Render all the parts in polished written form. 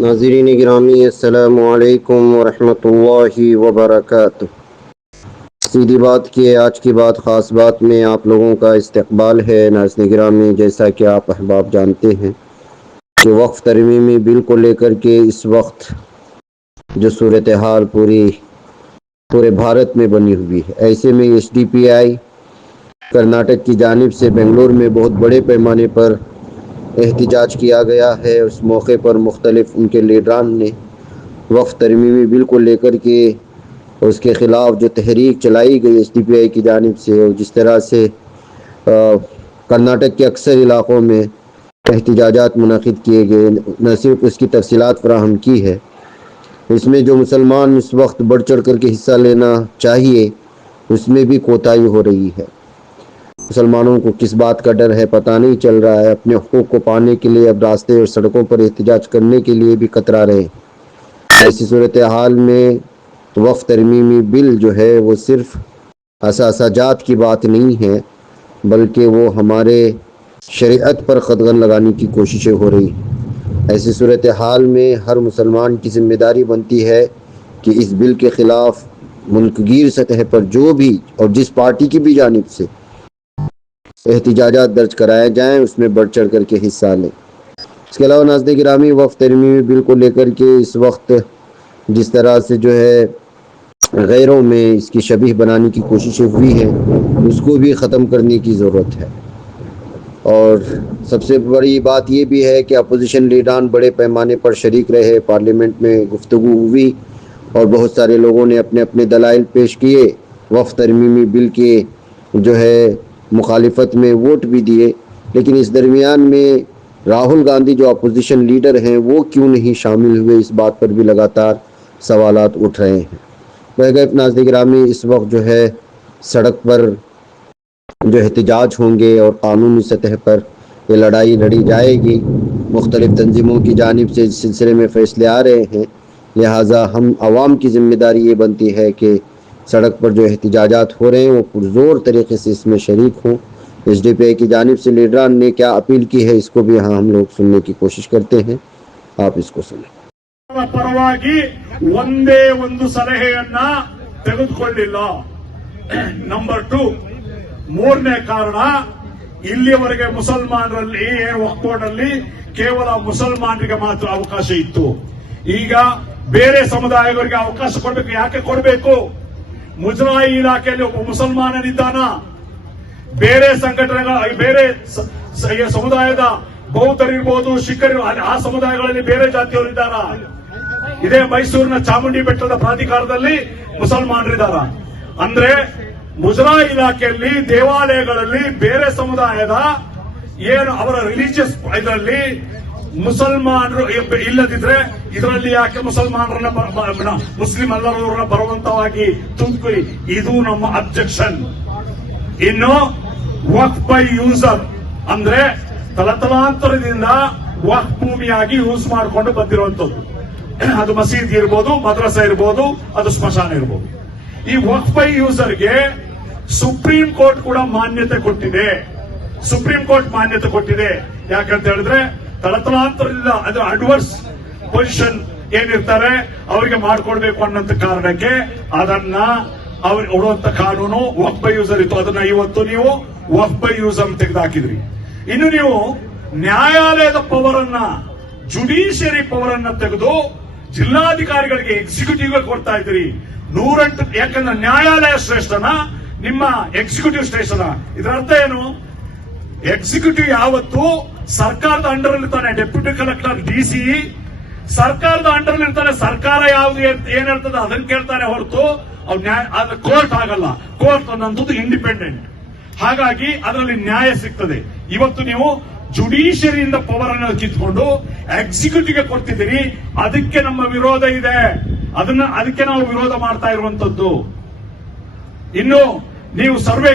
नाज़रीन गिरामी अस्सलामु अलैकुम वरहमतुल्लाहि वबरकातुह। सीधी बात की आज की बात ख़ास बात में आप लोगों का इस्तकबाल है। नाज़रीन गिरामी, जैसा कि आप अहबाब जानते हैं कि वक्फ तरमीमी बिल को लेकर के इस वक्त जो सूरत हाल पूरे भारत में बनी हुई है, ऐसे में SDPI कर्नाटक की जानिब से बेंगलुरु में बहुत बड़े पैमाने पर एहतिजाज किया गया है। उस मौके पर मुख्तलिफ उनके लीडरान ने वक्फ तरमीमी बिल को लेकर के उसके ख़िलाफ़ जो तहरीक चलाई गई SDPI की जानिब से, और जिस तरह से कर्नाटक के अक्सर इलाक़ों में एहतिजाजात मुनक़िद किए गए, न सिर्फ उसकी तफसीलात फ़राहम की है, इसमें जो मुसलमान इस वक्त बढ़ चढ़ कर के हिस्सा लेना चाहिए उसमें भी कोताही हो रही है। मुसलमानों को किस बात का डर है पता नहीं चल रहा है। अपने हुकूक को पाने के लिए अब रास्ते और सड़कों पर एहतिजाज करने के लिए भी कतरा रहे। ऐसी सूरत हाल में वक्फ तरमीमी बिल जो है वो सिर्फ असासाजात की बात नहीं है, बल्कि वो हमारे शरीयत पर क़दग़न लगाने की कोशिशें हो रही। ऐसी सूरत हाल में हर मुसलमान की ज़िम्मेदारी बनती है कि इस बिल के ख़िलाफ़ मुल्कगीर सतह पर जो भी और जिस पार्टी की भी जानिब से एहतिजाजात दर्ज कराए जाएँ उसमें बढ़ चढ़ कर के हिस्सा लें। इसके अलावा नाज़रीन गिरामी, वक्फ तरमीमी बिल को लेकर के इस वक्त जिस तरह से जो है गैरों में इसकी शबीह बनाने की कोशिशें हुई हैं, उसको भी ख़त्म करने की ज़रूरत है। और सबसे बड़ी बात ये भी है कि अपोजिशन लीडरान बड़े पैमाने पर शरीक रहे, पार्लियामेंट में गुफ्तगू हुई और बहुत सारे लोगों ने अपने अपने दलाइल पेश किए। वक्फ तरमीमी बिल के जो है मुखालिफत में वोट भी दिए, लेकिन इस दरमियान में राहुल गांधी जो अपोजिशन लीडर हैं वो क्यों नहीं शामिल हुए, इस बात पर भी लगातार सवालात उठ रहे हैं। बहरकैफ नाज़रीन गिरामी, इस वक्त जो है सड़क पर जो एहतिजाज होंगे और कानूनी सतह पर ये लड़ाई लड़ी जाएगी। मुख्तलिफ़ तंजीमों की जानिब से इस सिलसिले में फ़ैसले आ रहे हैं, लिहाजा हम आवाम की ज़िम्मेदारी ये बनती है कि सड़क पर जो एहतिजाजात हो रहे हैं वो पुरज़ोर तरीके से इसमें शरीक हों। SDPI की जानिब से लीडरान ने क्या अपील की है, इसको भी यहाँ हम लोग सुनने की कोशिश करते हैं। आप इसको सुनें। ಪರವಾಗಿ ಒಂದೇ ಒಂದು ಸಲಹೆಯನ್ನ ತೆಗೆದುಕೊಳ್ಳಿಲ್ಲ. ನಂಬರ್ 2, ಮೂರನೇ ಕಾರಣ, ಇಲ್ಲಿಯವರೆಗೆ ಮುಸಲ್ಮಾನರಲ್ಲಿ ವಕ್ಫ್ ಬೋರ್ಡ್ ಅಲ್ಲಿ ಕೇವಲ ಮುಸಲ್ಮಾನರಿಗೆ ಮಾತ್ರ ಅವಕಾಶ ಇತ್ತು. ಈಗ ಬೇರೆ ಸಮುದಾಯಗಳಿಗೆ ಅವಕಾಶ ಕೊಡಬೇಕು. ಯಾಕೆ ಕೊಡಬೇಕು? ಮುಜರಾಯಿ ಇಲಾಖೆಯಲ್ಲಿ ಒಬ್ಬ ಮುಸಲ್ಮಾನನಿದ್ದಾನ, ಬೇರೆ ಸಂಘಟನೆಗಳ ಬೇರೆ ಸಮುದಾಯದ ಬೌದ್ಧರಿರ್ಬೋದು, ಶಿಖರು, ಆ ಸಮುದಾಯಗಳಲ್ಲಿ ಬೇರೆ ಜಾತಿಯವರಿದ್ದಾರ. ಇದೇ ಮೈಸೂರಿನ ಚಾಮುಂಡಿ ಬೆಟ್ಟದ ಪ್ರಾಧಿಕಾರದಲ್ಲಿ ಮುಸಲ್ಮಾನರಿದ್ದಾರ. ಅಂದ್ರೆ ಮುಜರಾಯಿ ಇಲಾಖೆಯಲ್ಲಿ ದೇವಾಲಯಗಳಲ್ಲಿ ಬೇರೆ ಸಮುದಾಯದ ಏನು ಅವರ ರಿಲಿಜಿಯಸ್ ಇದರಲ್ಲಿ ಮುಸಲ್ಮಾನರು ಇಲ್ಲದಿದ್ರೆ ಇದರಲ್ಲಿ ಯಾಕೆ ಮುಸಲ್ಮಾನರನ್ನ ಮುಸ್ಲಿಂ ಅಲ್ಲರವರನ್ನ ಬರುವಂತವಾಗಿ ತುಂಬಿ, ಇದು ನಮ್ಮ ಅಬ್ಜೆಕ್ಷನ್. ಇನ್ನು ವಕ್ಫ್ ಬೈ ಯೂಸರ್ ಅಂದ್ರೆ ತಲತಲಾಂತರದಿಂದ ವಕ್ಫ್ ಭೂಮಿಯಾಗಿ ಯೂಸ್ ಮಾಡಿಕೊಂಡು ಬಂದಿರುವಂತದ್ದು. ಅದು ಮಸೀದಿ ಇರ್ಬೋದು, ಮದ್ರಸಾ ಇರ್ಬೋದು, ಅದು ಸ್ಮಶಾನ ಇರ್ಬೋದು. ಈ ವಕ್ಫ್ ಬೈ ಯೂಸರ್ಗೆ ಸುಪ್ರೀಂ ಕೋರ್ಟ್ ಕೂಡ ಮಾನ್ಯತೆ ಕೊಟ್ಟಿದೆ. ಸುಪ್ರೀಂ ಕೋರ್ಟ್ ಮಾನ್ಯತೆ ಕೊಟ್ಟಿದೆ. ಯಾಕಂತ ಹೇಳಿದ್ರೆ ತಲತಲಾಂತರದಿಂದ ಅದು ಅಡ್ವರ್ಸ್ ಪೊಸಿಷನ್ ಏನಿರ್ತಾರೆ ಅವರಿಗೆ ಮಾಡ್ಕೊಡ್ಬೇಕು ಅನ್ನೋಂಥ ಕಾರಣಕ್ಕೆ ಅದನ್ನ ಅವ್ರಿಗೆ ಕೊಡುವಂತ ಕಾನೂನು ವಕ್ಫ್ ಬೈ ಯೂಸರ್ ಇತ್ತು. ಅದನ್ನ ಇವತ್ತು ನೀವು ವಕ್ಫ್ ಬೈ ಯೂಸರ್ ಅಂತ ತೆಗೆದುಹಾಕಿದ್ರಿ. ಇನ್ನು ನೀವು ನ್ಯಾಯಾಲಯದ ಪವರ್ ಅನ್ನ, ಜುಡಿಷಿಯರಿ ಪವರ್ ಅನ್ನ ತೆಗೆದು ಜಿಲ್ಲಾಧಿಕಾರಿಗಳಿಗೆ, ಎಕ್ಸಿಕ್ಯೂಟಿವ್ ಕೊಡ್ತಾ ಇದ್ದೀರಿ. 108. ಯಾಕಂದ್ರೆ ನ್ಯಾಯಾಲಯ ಶ್ರೇಷ್ಠನ, ನಿಮ್ಮ ಎಕ್ಸಿಕ್ಯೂಟಿವ್ ಶ್ರೇಷ್ಠನ? ಇದರ ಅರ್ಥ ಏನು? ಎಕ್ಸಿಕ್ಯೂಟಿವ್ ಯಾವತ್ತು ಸರ್ಕಾರದ ಅಂಡರ್ ಇರ್ತಾನೆ. ಡೆಪ್ಯೂಟಿ ಕಲೆಕ್ಟರ್, DC ಸರ್ಕಾರದ ಅಂಡರ್ ಇರ್ತಾನೆ. ಸರ್ಕಾರ ಯಾವ್ದು ಏನ್ ಹೇಳ್ತದೆ ಅದನ್ನ ಕೇಳ್ತಾನೆ ಹೊರತು ಅದು ಕೋರ್ಟ್ ಆಗಲ್ಲ. ಕೋರ್ಟ್ ಅನ್ನೋದು ಇಂಡಿಪೆಂಡೆಂಟ್. ಹಾಗಾಗಿ ಅದರಲ್ಲಿ ನ್ಯಾಯ ಸಿಗ್ತದೆ. ಇವತ್ತು ನೀವು ಜುಡಿಷಿಯರಿಯಿಂದ ಪವರ್ ಅನ್ನು ಕಿತ್ಕೊಂಡು ಎಕ್ಸಿಕ್ಯೂಟಿವ್ಗೆ ಕೊಡ್ತಿದ್ದೀರಿ. ಅದಕ್ಕೆ ನಮ್ಮ ವಿರೋಧ ಇದೆ. ಅದಕ್ಕೆ ನಾವು ವಿರೋಧ ಮಾಡ್ತಾ ಇರುವಂತದ್ದು. ಇನ್ನು ನೀವು ಸರ್ವೆ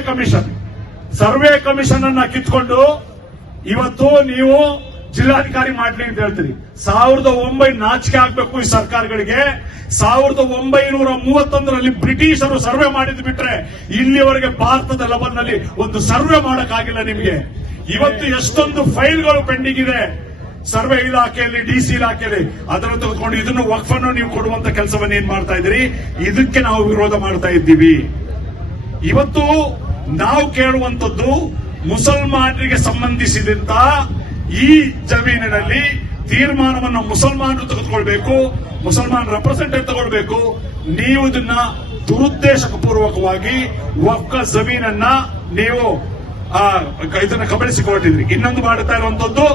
ಕಮಿಷನ್ ಅನ್ನ ಕಿತ್ಕೊಂಡು ಇವತ್ತು ನೀವು ಜಿಲ್ಲಾಧಿಕಾರಿ ಮಾಡ್ಲಿ ಅಂತ ಹೇಳ್ತೀರಿ. 1900 ನಾಚಿಕೆ ಆಗ್ಬೇಕು ಈ ಸರ್ಕಾರಗಳಿಗೆ. 1931ರಲ್ಲಿ ಬ್ರಿಟಿಷರು ಸರ್ವೆ ಮಾಡಿದ್ ಬಿಟ್ರೆ ಇಲ್ಲಿವರೆಗೆ ಭಾರತದ ಲೆವೆಲ್ನಲ್ಲಿ ಒಂದು ಸರ್ವೆ ಮಾಡಕ್ಕಾಗಿಲ್ಲ ನಿಮಗೆ. ಇವತ್ತು ಎಷ್ಟೊಂದು ಫೈಲ್ಗಳು ಪೆಂಡಿಂಗ್ ಇದೆ. ಸರ್ವೆ ಇಲಾಖೆಯಲ್ಲಿ, ಡಿಸಿ ಇಲಾಖೆಯಲ್ಲಿ ಅದನ್ನು ತೆಗೆದುಕೊಂಡು ಇದನ್ನು ವಕ್ಫನ್ನು ನೀವು ಕೊಡುವಂತ ಕೆಲಸವನ್ನು ಏನ್ ಮಾಡ್ತಾ ಇದ್ದೀರಿ, ಇದಕ್ಕೆ ನಾವು ವಿರೋಧ ಮಾಡ್ತಾ ಇದ್ದೀವಿ. ಇವತ್ತು ನಾವು ಕೇಳುವಂತದ್ದು ಮುಸಲ್ಮಾನರಿಗೆ ಸಂಬಂಧಿಸಿದಂತ ಈ ಜಮೀನಿನಲ್ಲಿ ತೀರ್ಮಾನವನ್ನು ಮುಸಲ್ಮಾನರು ತೆಗೆದುಕೊಳ್ಬೇಕು, ಮುಸಲ್ಮಾನ್ ರೆಪ್ರೆಸೆಂಟೇಟಿವ್ ತಗೊಳ್ಬೇಕು. ನೀವು ಇದನ್ನ ದುರುದ್ದೇಶ ಪೂರ್ವಕವಾಗಿ ವಕ್ಫ್ ಜಮೀನನ್ನ ನೀವು ಇದನ್ನ ಕಬಳಿಸಿಕೊಂಡಿದ್ರಿ. ಇನ್ನೊಂದು ಮಾಡುತ್ತಾ ಇರುವಂತದ್ದು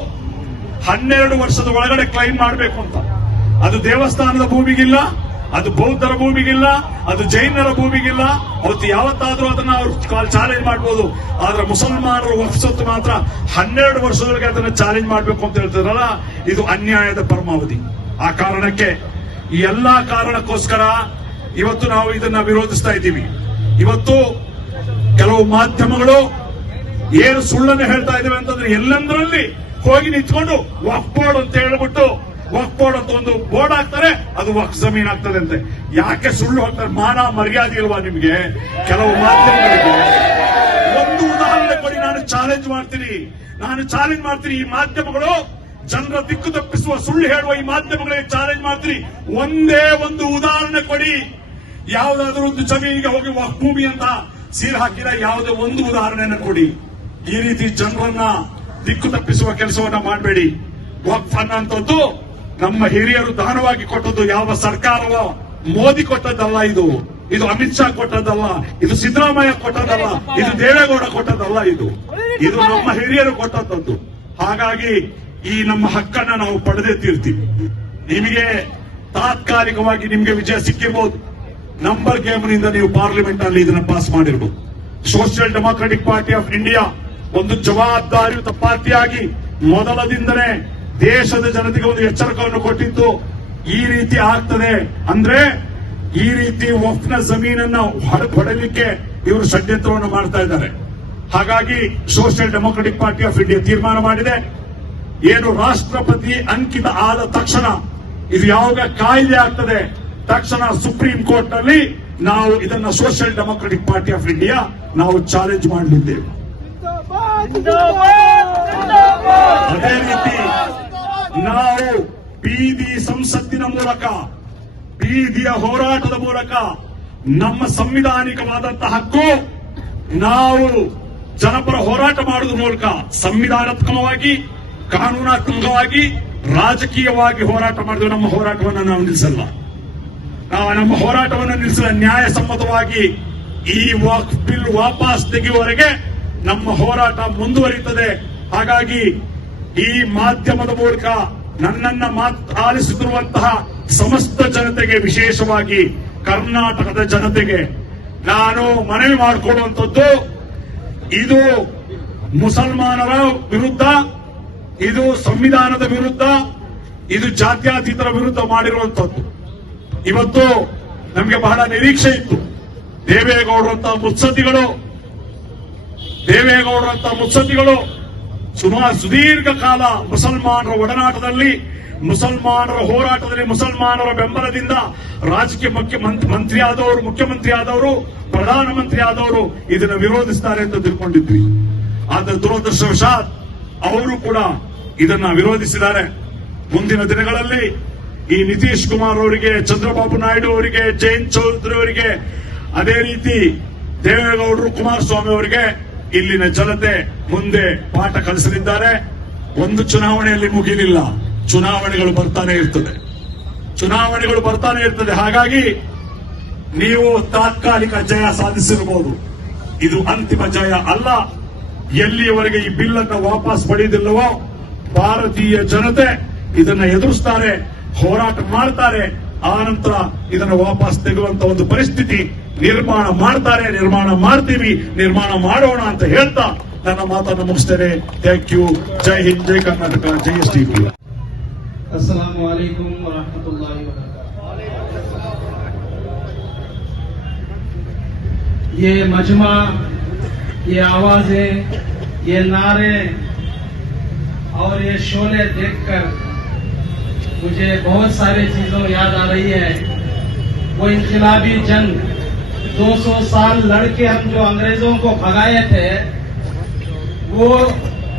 12 ವರ್ಷದ ಒಳಗಡೆ ಕ್ಲೈಮ್ ಮಾಡಬೇಕು ಅಂತ. ಅದು ದೇವಸ್ಥಾನದ ಭೂಮಿಗಿಲ್ಲ, ಅದು ಬೌದ್ಧರ ಭೂಮಿಗಿಲ್ಲ, ಅದು ಜೈನರ ಭೂಮಿಗಿಲ್ಲ. ಅವತ್ತು ಯಾವತ್ತಾದ್ರೂ ಅದನ್ನ ಅವರು ಚಾಲೆಂಜ್ ಮಾಡಬಹುದು. ಆದ್ರೆ ಮುಸಲ್ಮಾನರು ವಕ್ಫ್ ಸ್ವತ್ತು ಮಾತ್ರ 12 ವರ್ಷದೊಳಗೆ ಅದನ್ನ ಚಾಲೆಂಜ್ ಮಾಡಬೇಕು ಅಂತ ಹೇಳ್ತಾರಲ್ಲ, ಇದು ಅನ್ಯಾಯದ ಪರಮಾವಧಿ. ಆ ಕಾರಣಕ್ಕೆ, ಈ ಎಲ್ಲಾ ಕಾರಣಕ್ಕೋಸ್ಕರ ಇವತ್ತು ನಾವು ಇದನ್ನ ವಿರೋಧಿಸ್ತಾ ಇದ್ದೀವಿ. ಇವತ್ತು ಕೆಲವು ಮಾಧ್ಯಮಗಳು ಏನು ಸುಳ್ಳನ್ನು ಹೇಳ್ತಾ ಇದ್ದೇವೆ ಅಂತಂದ್ರೆ ಎಲ್ಲಂದ್ರಲ್ಲಿ ಹೋಗಿ ನಿಂತ್ಕೊಂಡು ವಕ್ಫ್ ಬೋರ್ಡ್ ಅಂತ ಹೇಳ್ಬಿಟ್ಟು ವಕ್ಫ್ ಬೋರ್ಡ್ ಅಂತ ಒಂದು ಬೋರ್ಡ್ ಹಾಕ್ತಾರೆ, ಅದು ವಕ್ಫ್ ಜಮೀನ್ ಆಗ್ತದೆ ಅಂತೆ. ಯಾಕೆ ಸುಳ್ಳು ಹಾಕ್ತಾರೆ? ಮಾನ ಮರ್ಯಾದೆ ಇಲ್ವಾ ನಿಮ್ಗೆ? ಕೆಲವು ಮಾಧ್ಯಮಗಳಿಗೆ ಒಂದು ಉದಾಹರಣೆ ಕೊಡಿ, ನಾನು ಚಾಲೆಂಜ್ ಮಾಡ್ತೀನಿ. ಈ ಮಾಧ್ಯಮಗಳು ಜನರ ದಿಕ್ಕು ತಪ್ಪಿಸುವ ಸುಳ್ಳು ಹೇಳುವ ಈ ಮಾಧ್ಯಮಗಳಿಗೆ ಚಾಲೆಂಜ್ ಮಾಡ್ತೀನಿ. ಒಂದೇ ಒಂದು ಉದಾಹರಣೆ ಕೊಡಿ. ಯಾವುದಾದ್ರೂ ಒಂದು ಜಮೀನಿಗೆ ಹೋಗಿ ವಕ್ಫ್ ಭೂಮಿ ಅಂತ ಸೀಲ್ ಹಾಕಿದ ಯಾವುದೇ ಒಂದು ಉದಾಹರಣೆಯನ್ನು ಕೊಡಿ. ಈ ರೀತಿ ಜನರನ್ನ ದಿಕ್ಕು ತಪ್ಪಿಸುವ ಕೆಲಸವನ್ನ ಮಾಡಬೇಡಿ. ವಕ್ಫ್ ಅನ್ನುವಂಥದ್ದು ನಮ್ಮ ಹಿರಿಯರು ದಾನವಾಗಿ ಕೊಟ್ಟದ್ದು. ಯಾವ ಸರ್ಕಾರವೋ ಮೋದಿ ಕೊಟ್ಟದ್ದಲ್ಲ, ಇದು ಅಮಿತ್ ಶಾ ಕೊಟ್ಟದ್ದಲ್ಲ, ಇದು ಸಿದ್ದರಾಮಯ್ಯ ಕೊಟ್ಟದ್ದಲ್ಲ, ಇದು ದೇವೇಗೌಡ ಕೊಟ್ಟದ್ದಲ್ಲ, ಇದು ನಮ್ಮ ಹಿರಿಯರು ಕೊಟ್ಟದ್ದು. ಹಾಗಾಗಿ ಈ ನಮ್ಮ ಹಕ್ಕನ್ನ ನಾವು ಪಡೆದೇ ತೀರ್ತೀವಿ. ನಿಮಗೆ ತಾತ್ಕಾಲಿಕವಾಗಿ ನಿಮಗೆ ವಿಜಯ ಸಿಕ್ಕಿರ್ಬೋದು. ನಂಬರ್ ಗೇಮ್ನಿಂದ ನೀವು ಪಾರ್ಲಿಮೆಂಟ್ ಅಲ್ಲಿ ಇದನ್ನ ಪಾಸ್ ಮಾಡಿರ್ಬೋದು. Social democratic party of India ಒಂದು ಜವಾಬ್ದಾರಿಯುತ ಪಾರ್ಟಿಯಾಗಿ ಮೊದಲದಿಂದಲೇ ದೇಶದ ಜನತೆಗೆ ಒಂದು ಎಚ್ಚರಿಕೆಯನ್ನು ಕೊಟ್ಟಿತ್ತು. ಈ ರೀತಿ ಆಗ್ತದೆ ಅಂದ್ರೆ ಈ ರೀತಿ ವಕ್ಫ್ನ ಜಮೀನನ್ನ ಹೊಡಲಿಕ್ಕೆ ಇವರು ಷಡ್ಯಂತ್ರವನ್ನು ಮಾಡ್ತಾ ಇದ್ದಾರೆ. ಹಾಗಾಗಿ social democratic party of India ತೀರ್ಮಾನ ಮಾಡಿದೆ, ಏನು ರಾಷ್ಟ್ರಪತಿ ಅಂಕಿತ ಆದ ತಕ್ಷಣ ಇದು ಯಾವಾಗ ಕಾಯ್ದೆ ಆಗ್ತದೆ ತಕ್ಷಣ ಸುಪ್ರೀಂ ಕೋರ್ಟ್ ನಲ್ಲಿ ನಾವು ಇದನ್ನ social democratic party of India ನಾವು ಚಾಲೆಂಜ್ ಮಾಡಲಿದ್ದೇವೆ. ಅದೇ ರೀತಿ ನಾವು ಬೀದಿ ಸಂಸತ್ತಿನ ಮೂಲಕ, ಬೀದಿಯ ಹೋರಾಟದ ಮೂಲಕ ನಮ್ಮ ಸಂವಿಧಾನಿಕವಾದಂತಹ ಹಕ್ಕು ನಾವು ಜನಪರ ಹೋರಾಟ ಮಾಡುವುದರ ಮೂಲಕ ಸಂವಿಧಾನಾತ್ಮಕವಾಗಿ, ಕಾನೂನಾತ್ಮಕವಾಗಿ, ರಾಜಕೀಯವಾಗಿ ಹೋರಾಟ ಮಾಡಿದ್ರೆ ನಮ್ಮ ಹೋರಾಟವನ್ನು ನಾವು ನಿಲ್ಲಿಸಲ್ಲ. ನಮ್ಮ ಹೋರಾಟವನ್ನು ನಿಲ್ಲಿಸಲ್ಲ. ನ್ಯಾಯಸಮ್ಮತವಾಗಿ ಈ ವಕ್ಫ್ ಬಿಲ್ ವಾಪಸ್ ತೆಗೆಯುವವರೆಗೆ ನಮ್ಮ ಹೋರಾಟ ಮುಂದುವರಿಯುತ್ತದೆ. ಹಾಗಾಗಿ ಈ ಮಾಧ್ಯಮದ ಮೂಲಕ ನನ್ನನ್ನ ಆಲಿಸುತ್ತಿರುವಂತಹ ಸಮಸ್ತ ಜನತೆಗೆ, ವಿಶೇಷವಾಗಿ ಕರ್ನಾಟಕದ ಜನತೆಗೆ ನಾನು ಮನವಿ ಮಾಡಿಕೊಳ್ಳುವಂಥದ್ದು, ಇದು ಮುಸಲ್ಮಾನರ ವಿರುದ್ಧ, ಇದು ಸಂವಿಧಾನದ ವಿರುದ್ಧ, ಇದು ಜಾತ್ಯತೀತರ ವಿರುದ್ಧ ಮಾಡಿರುವಂಥದ್ದು. ಇವತ್ತು ನಮಗೆ ಬಹಳ ನಿರೀಕ್ಷೆ ಇತ್ತು. ದೇವೇಗೌಡರಂತ ಮುತ್ಸದ್ದಿಗಳು ಸುಮಾರು ಸುದೀರ್ಘ ಕಾಲ ಮುಸಲ್ಮಾನರ ಒಡನಾಟದಲ್ಲಿ, ಮುಸಲ್ಮಾನರ ಹೋರಾಟದಲ್ಲಿ, ಮುಸಲ್ಮಾನರ ಬೆಂಬಲದಿಂದ ರಾಜಕೀಯ ಮಂತ್ರಿ ಆದವರು, ಮುಖ್ಯಮಂತ್ರಿ ಆದವರು, ಪ್ರಧಾನಮಂತ್ರಿ ಆದವರು ಇದನ್ನು ವಿರೋಧಿಸ್ತಾರೆ ಅಂತ ತಿಳ್ಕೊಂಡಿದ್ವಿ. ಆದರೆ ದುರದೃಷ್ಟವಶಾತ್ ಅವರು ಕೂಡ ಇದನ್ನ ವಿರೋಧಿಸಿದ್ದಾರೆ. ಮುಂದಿನ ದಿನಗಳಲ್ಲಿ ಈ ನಿತೀಶ್ ಕುಮಾರ್ ಅವರಿಗೆ, ಚಂದ್ರಬಾಬು ನಾಯ್ಡು ಅವರಿಗೆ, ಜಯಂತ್ ಚೌಧರಿ ಅವರಿಗೆ, ಅದೇ ರೀತಿ ದೇವೇಗೌಡರು, ಕುಮಾರಸ್ವಾಮಿ ಅವರಿಗೆ ಇಲ್ಲಿನ ಜನತೆ ಮುಂದೆ ಪಾಠ ಕಲಿಸಲಿದ್ದಾರೆ. ಒಂದು ಚುನಾವಣೆಯಲ್ಲಿ ಮುಗಿಲಿಲ್ಲ, ಚುನಾವಣೆಗಳು ಬರ್ತಾನೆ ಇರ್ತದೆ. ಹಾಗಾಗಿ ನೀವು ತಾತ್ಕಾಲಿಕ ಜಯ ಸಾಧಿಸಿರಬಹುದು, ಇದು ಅಂತಿಮ ಜಯ ಅಲ್ಲ. ಎಲ್ಲಿಯವರೆಗೆ ಈ ಬಿಲ್ ಅನ್ನು ವಾಪಸ್ ಪಡೆಯುವುದಿಲ್ಲವೋ ಭಾರತೀಯ ಜನತೆ ಇದನ್ನ ಎದುರಿಸ್ತಾರೆ, ಹೋರಾಟ ಮಾಡ್ತಾರೆ. ಆ ನಂತರ ಇದನ್ನು ವಾಪಸ್ ತೆಗೆಯುವಂತ ಒಂದು ಪರಿಸ್ಥಿತಿ ನಿರ್ಮಾಣ ಮಾಡ್ತೀವಿ, ನಿರ್ಮಾಣ ಮಾಡೋಣ ಅಂತ ಹೇಳ್ತಾ ನನ್ನ ಮಾತನ್ನು ಮುಗಿಸ್ತೇನೆ. Thank you. ಜೈ ಹಿಂದ್, ಜೈ ಕರ್ನಾಟಕ, ಜೈ ಎಸ್ಟಿಪಿ. अस्सलामु अलैकुम वरहमतुल्लाहि वबरकातुहू। ये मजमा, ये आवाजें, ये नारे और ये शोले देखकर मुझे बहुत सारी चीजों याद आ रही है। वो इनकलाबी जंग 200 साल लड़के हम जो अंग्रेजों को भगाए थे, वो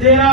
13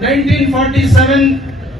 1947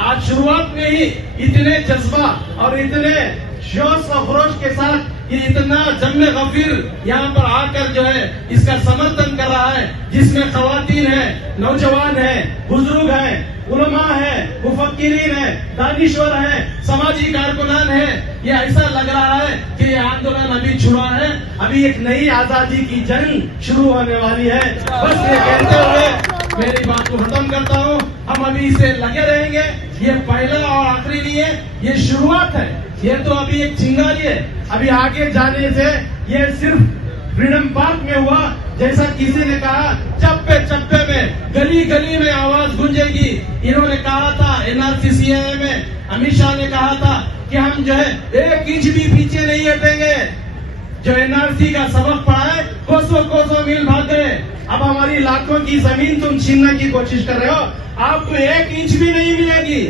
आज शुरुआत में ही इतने जज्बा और इतने जोश और खरोश के साथ ये इतना जम्मे गफीर यहाँ पर आकर जो है इसका समर्थन कर रहा है, जिसमें खवातीन है, नौजवान है, बुजुर्ग है, उलमा है, मुफक्किरीन है, दानिश्वर है, समाजी कारकुनान है। ये ऐसा लग रहा है कि ये आंदोलन अभी छुड़ा है, अभी एक नई आजादी की जंग शुरू होने वाली है। बस ये कहते हुए मेरी बात को खत्म करता हूँ। हम अभी इसे लगे रहेंगे। ये पहला और आखिरी नहीं है, ये शुरुआत है। ये तो अभी एक चिंगारी है। अभी आगे जाने से ये सिर्फ फ्रीडम पार्क में हुआ, जैसा किसी ने कहा चप्पे चप्पे में, गली गली में आवाज गूंजेगी। इन्होंने कहा था एनआरसी सीएए में, अमित शाह ने कहा था कि हम जो है 1 इंच भी पीछे नहीं हटेंगे। जो एनआरसी का सबक पढ़ा है, कोसों कोसों मील भाग गए। अब हमारी लाखों की जमीन तुम छीनने की कोशिश कर रहे हो, आपको 1 इंच भी नहीं मिलेगी।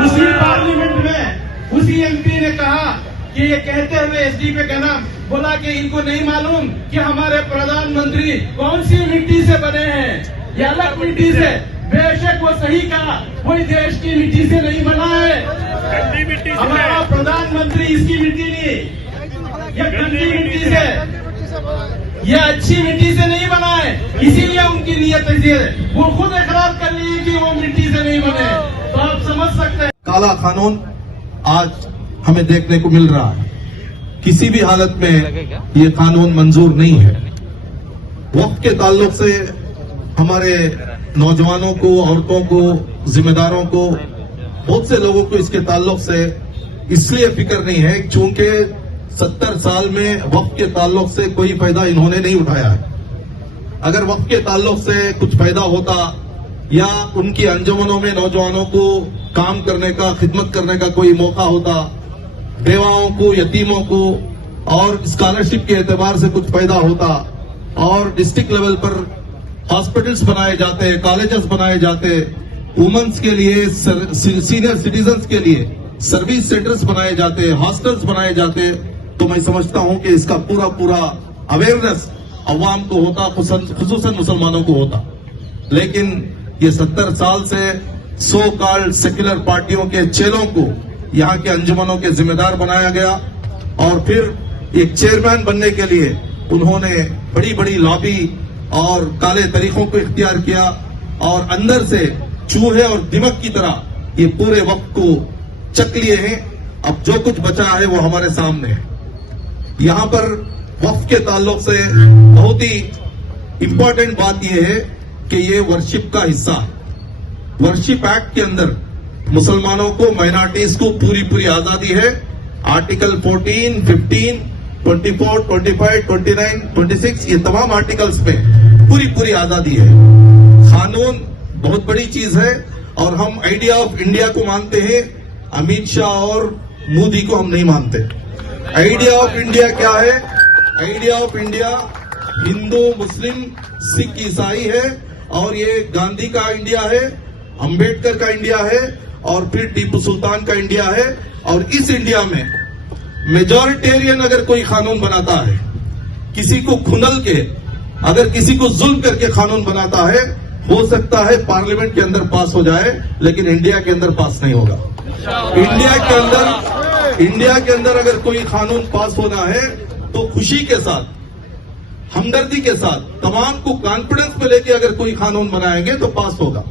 उसी पार्लियामेंट में उसी एमपी ने कहा कि ये कहते हुए एसडीपी का नाम बोला कि इनको नहीं मालूम कि हमारे प्रधानमंत्री कौन सी मिट्टी से बने हैं, ये अलग मिट्टी से। बेशक वो सही कहा, कोई देश की मिट्टी से नहीं बना है। गंदी मिट्टी से हमारा प्रधानमंत्री इसकी मिट्टी नहीं, ये गंदी मिट्टी से, ये अच्छी मिट्टी से नहीं बना है। इसीलिए उनकी नीयत ऐसी है, वो खुद इकरार कर लिए कि वो मिट्टी से नहीं बने। तो आप समझ सकते हैं काला कानून आज हमें देखने को मिल रहा है। किसी भी हालत में ये कानून मंजूर नहीं है। वक्त के ताल्लुक से हमारे नौजवानों को, औरतों को, जिम्मेदारों को, बहुत से लोगों को इसके ताल्लुक से इसलिए फिक्र नहीं है क्योंकि 70 साल में वक्त के ताल्लुक से कोई फायदा इन्होंने नहीं उठाया है। अगर वक्त के ताल्लुक से कुछ फायदा होता या उनकी अंजुमनों में नौजवानों को काम करने का, खिदमत करने का कोई मौका होता, बेवाओं को, यतीमों को और स्कॉलरशिप के एतबार से कुछ फायदा होता, और डिस्ट्रिक्ट लेवल पर हॉस्पिटल्स बनाए जाते, कॉलेजेस बनाए जाते, वुमेन्स के लिए, सीनियर सिटीजन्स के लिए सर्विस सेंटर्स बनाए जाते, हॉस्टल्स बनाए जाते, तो मैं समझता हूं कि इसका पूरा अवेयरनेस अवाम को होता, खुसूसन मुसलमानों को होता। लेकिन ये 70 साल से सो कॉल्ड सेक्युलर पार्टियों के चेलों को यहाँ के अंजुमनों के जिम्मेदार बनाया गया, और फिर एक चेयरमैन बनने के लिए उन्होंने बड़ी बड़ी लॉबी और काले तरीकों को इख्तियार किया, और अंदर से चूहे और दिमक की तरह ये पूरे वक्त को चक लिए हैं। अब जो कुछ बचा है वो हमारे सामने है। यहाँ पर वक्त के ताल्लुक से बहुत ही इंपॉर्टेंट बात यह है कि ये वर्शिप का हिस्सा है। वर्शिप एक्ट के अंदर मुसलमानों को, माइनॉरिटीज को पूरी आजादी है। आर्टिकल 14, 15, 24, 25, 29, 26 ये तमाम आर्टिकल्स में पूरी आजादी है। कानून बहुत बड़ी चीज है और हम आइडिया ऑफ इंडिया को मानते हैं, अमित शाह और मोदी को हम नहीं मानते। आइडिया ऑफ इंडिया क्या है? आइडिया ऑफ इंडिया हिंदू, मुस्लिम, सिख, ईसाई है, और ये गांधी का इंडिया है, अंबेडकर का इंडिया है, और फिर टीपू सुल्तान का इंडिया है। और इस इंडिया में मेजॉरिटेरियन अगर कोई कानून बनाता है, किसी को खुनल के, अगर किसी को जुल्म करके कानून बनाता है, हो सकता है पार्लियामेंट के अंदर पास हो जाए, लेकिन इंडिया के अंदर पास नहीं होगा। इंडिया के अंदर अगर कोई कानून पास होना है तो खुशी के साथ, हमदर्दी के साथ, तमाम को कॉन्फिडेंस में लेके अगर कोई कानून बनाएंगे तो पास होगा।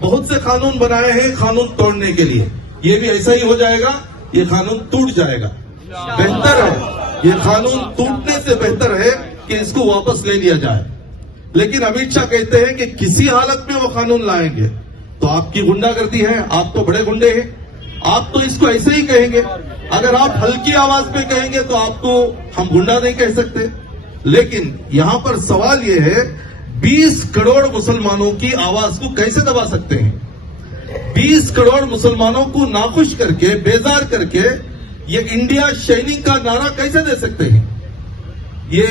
बहुत से कानून बनाए हैं कानून तोड़ने के लिए, ये भी ऐसा ही हो जाएगा, ये कानून टूट जाएगा। बेहतर है, ये कानून टूटने से बेहतर है कि इसको वापस ले लिया जाए। लेकिन अमित शाह कहते हैं कि किसी हालत में वो कानून लाएंगे, तो आपकी गुंडागर्दी है, आप तो बड़े गुंडे हैं, आप तो इसको ऐसे ही कहेंगे। अगर आप हल्की आवाज में कहेंगे तो आपको हम गुंडा नहीं कह सकते। लेकिन यहां पर सवाल यह है, 20 करोड़ मुसलमानों की आवाज को कैसे दबा सकते हैं? 20 करोड़ मुसलमानों को नाखुश करके, बेजार करके ये इंडिया शाइनिंग का नारा कैसे दे सकते हैं? ये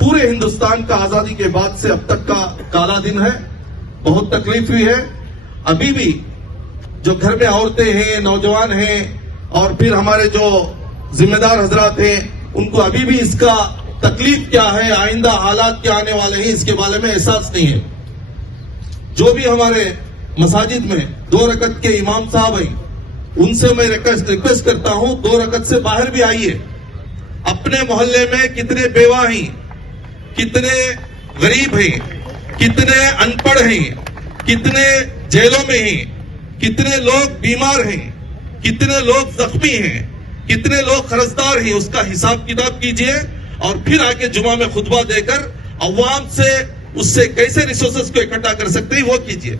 पूरे हिंदुस्तान का आजादी के बाद से अब तक का काला दिन है। बहुत तकलीफ हुई है। अभी भी जो घर में औरतें हैं, नौजवान हैं, और फिर हमारे जो जिम्मेदार हजरात हैं, उनको अभी भी इसका तकलीफ क्या है, आइंदा हालात क्या आने वाले हैं, इसके बारे में एहसास नहीं है। जो भी हमारे मसाजिद में 2 रकत के इमाम साहब हैं, उनसे मैं रिक्वेस्ट करता हूं 2 रकत से बाहर भी आइए। अपने मोहल्ले में कितने बेवा हैं, कितने गरीब हैं, कितने अनपढ़ हैं, कितने जेलों में हैं, कितने लोग बीमार हैं, कितने लोग जख्मी हैं, कितने लोग कर्जदार हैं, उसका हिसाब किताब कीजिए और फिर आके जुमा में खुतबा देकर अवाम से उससे कैसे रिसोर्सेस को इकट्ठा कर सकते हैं वो कीजिए।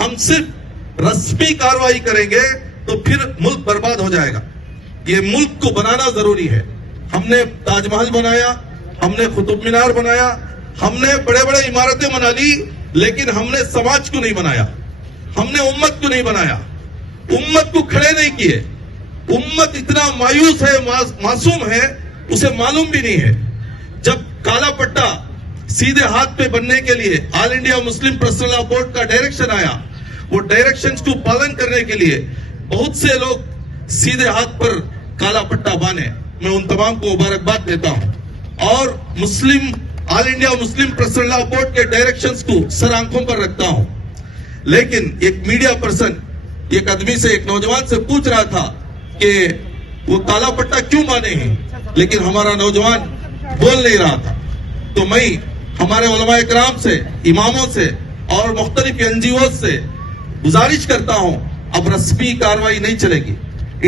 हम सिर्फ रस्मी कार्रवाई करेंगे तो फिर मुल्क बर्बाद हो जाएगा। ये मुल्क को बनाना जरूरी है। हमने ताजमहल बनाया, हमने कुतुब मीनार बनाया, हमने बड़े बड़े इमारतें बना ली, लेकिन हमने समाज को नहीं बनाया, हमने उम्मत को नहीं बनाया, उम्मत को खड़े नहीं किए। उम्मत इतना मायूस है, मासूम है, उसे मालूम भी नहीं है। जब काला पट्टा सीधे हाथ पे बनने के लिए all India Muslim personal law board का डायरेक्शन आया, वो डायरेक्शंस को पालन करने के लिए बहुत से लोग सीधे हाथ पर काला पट्टा बांधे। मैं उन तमाम को मुबारकबाद देता हूं और all India Muslim personal law board के डायरेक्शंस को सर आंखों पर रखता हूं। लेकिन एक मीडिया पर्सन एक आदमी से, एक नौजवान से पूछ रहा था कि वो काला पट्टा क्यों बांधे हैं, लेकिन हमारा नौजवान बोल नहीं रहा था। तो मैं हमारे उलमा इकराम से, इमामों से और मुख्तलिफ एनजीओ से गुजारिश करता हूं, अब रस्मी कार्रवाई नहीं चलेगी।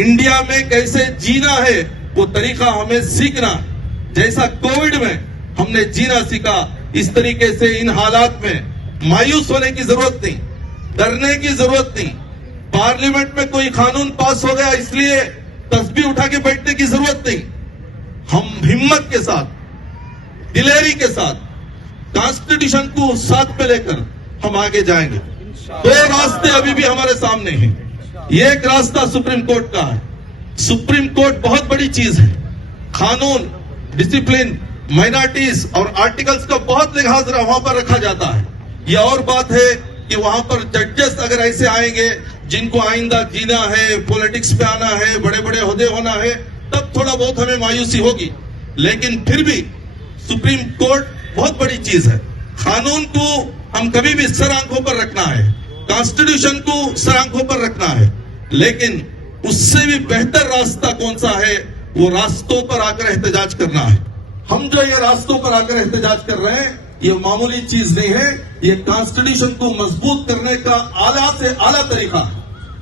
इंडिया में कैसे जीना है वो तरीका हमें सीखना। जैसा कोविड में हमने जीना सीखा, इस तरीके से इन हालात में मायूस होने की जरूरत नहीं, डरने की जरूरत नहीं। पार्लियामेंट में कोई कानून पास हो गया इसलिए तस्बीह उठा के बैठने की जरूरत नहीं। हम हिम्मत के साथ, दिलेरी के साथ कॉन्स्टिट्यूशन को साथ में लेकर हम आगे जाएंगे। 2 रास्ते अभी भी हमारे सामने हैं। एक रास्ता सुप्रीम कोर्ट का है। सुप्रीम कोर्ट बहुत बड़ी चीज है। कानून, डिसिप्लिन, माइनॉरिटीज और आर्टिकल्स का बहुत लिहाज वहां पर रखा जाता है। यह और बात है कि वहां पर जजेस अगर ऐसे आएंगे जिनको आइंदा जीना है, पॉलिटिक्स पे आना है, बड़े बड़े ओहदे होना है, तब थोड़ा बहुत हमें मायूसी होगी। लेकिन फिर भी सुप्रीम कोर्ट बहुत बड़ी चीज है। कानून को हम कभी भी सर आंखों पर रखना है, कॉन्स्टिट्यूशन को सर आंखों पर रखना है, लेकिन उससे भी बेहतर रास्ता कौन सा है, वो रास्तों पर आकर एहतजाज करना है। हम जो ये रास्तों पर आकर एहतजाज कर रहे हैं, ये मामूली चीज नहीं है। ये कॉन्स्टिट्यूशन को मजबूत करने का आला से आला तरीका है।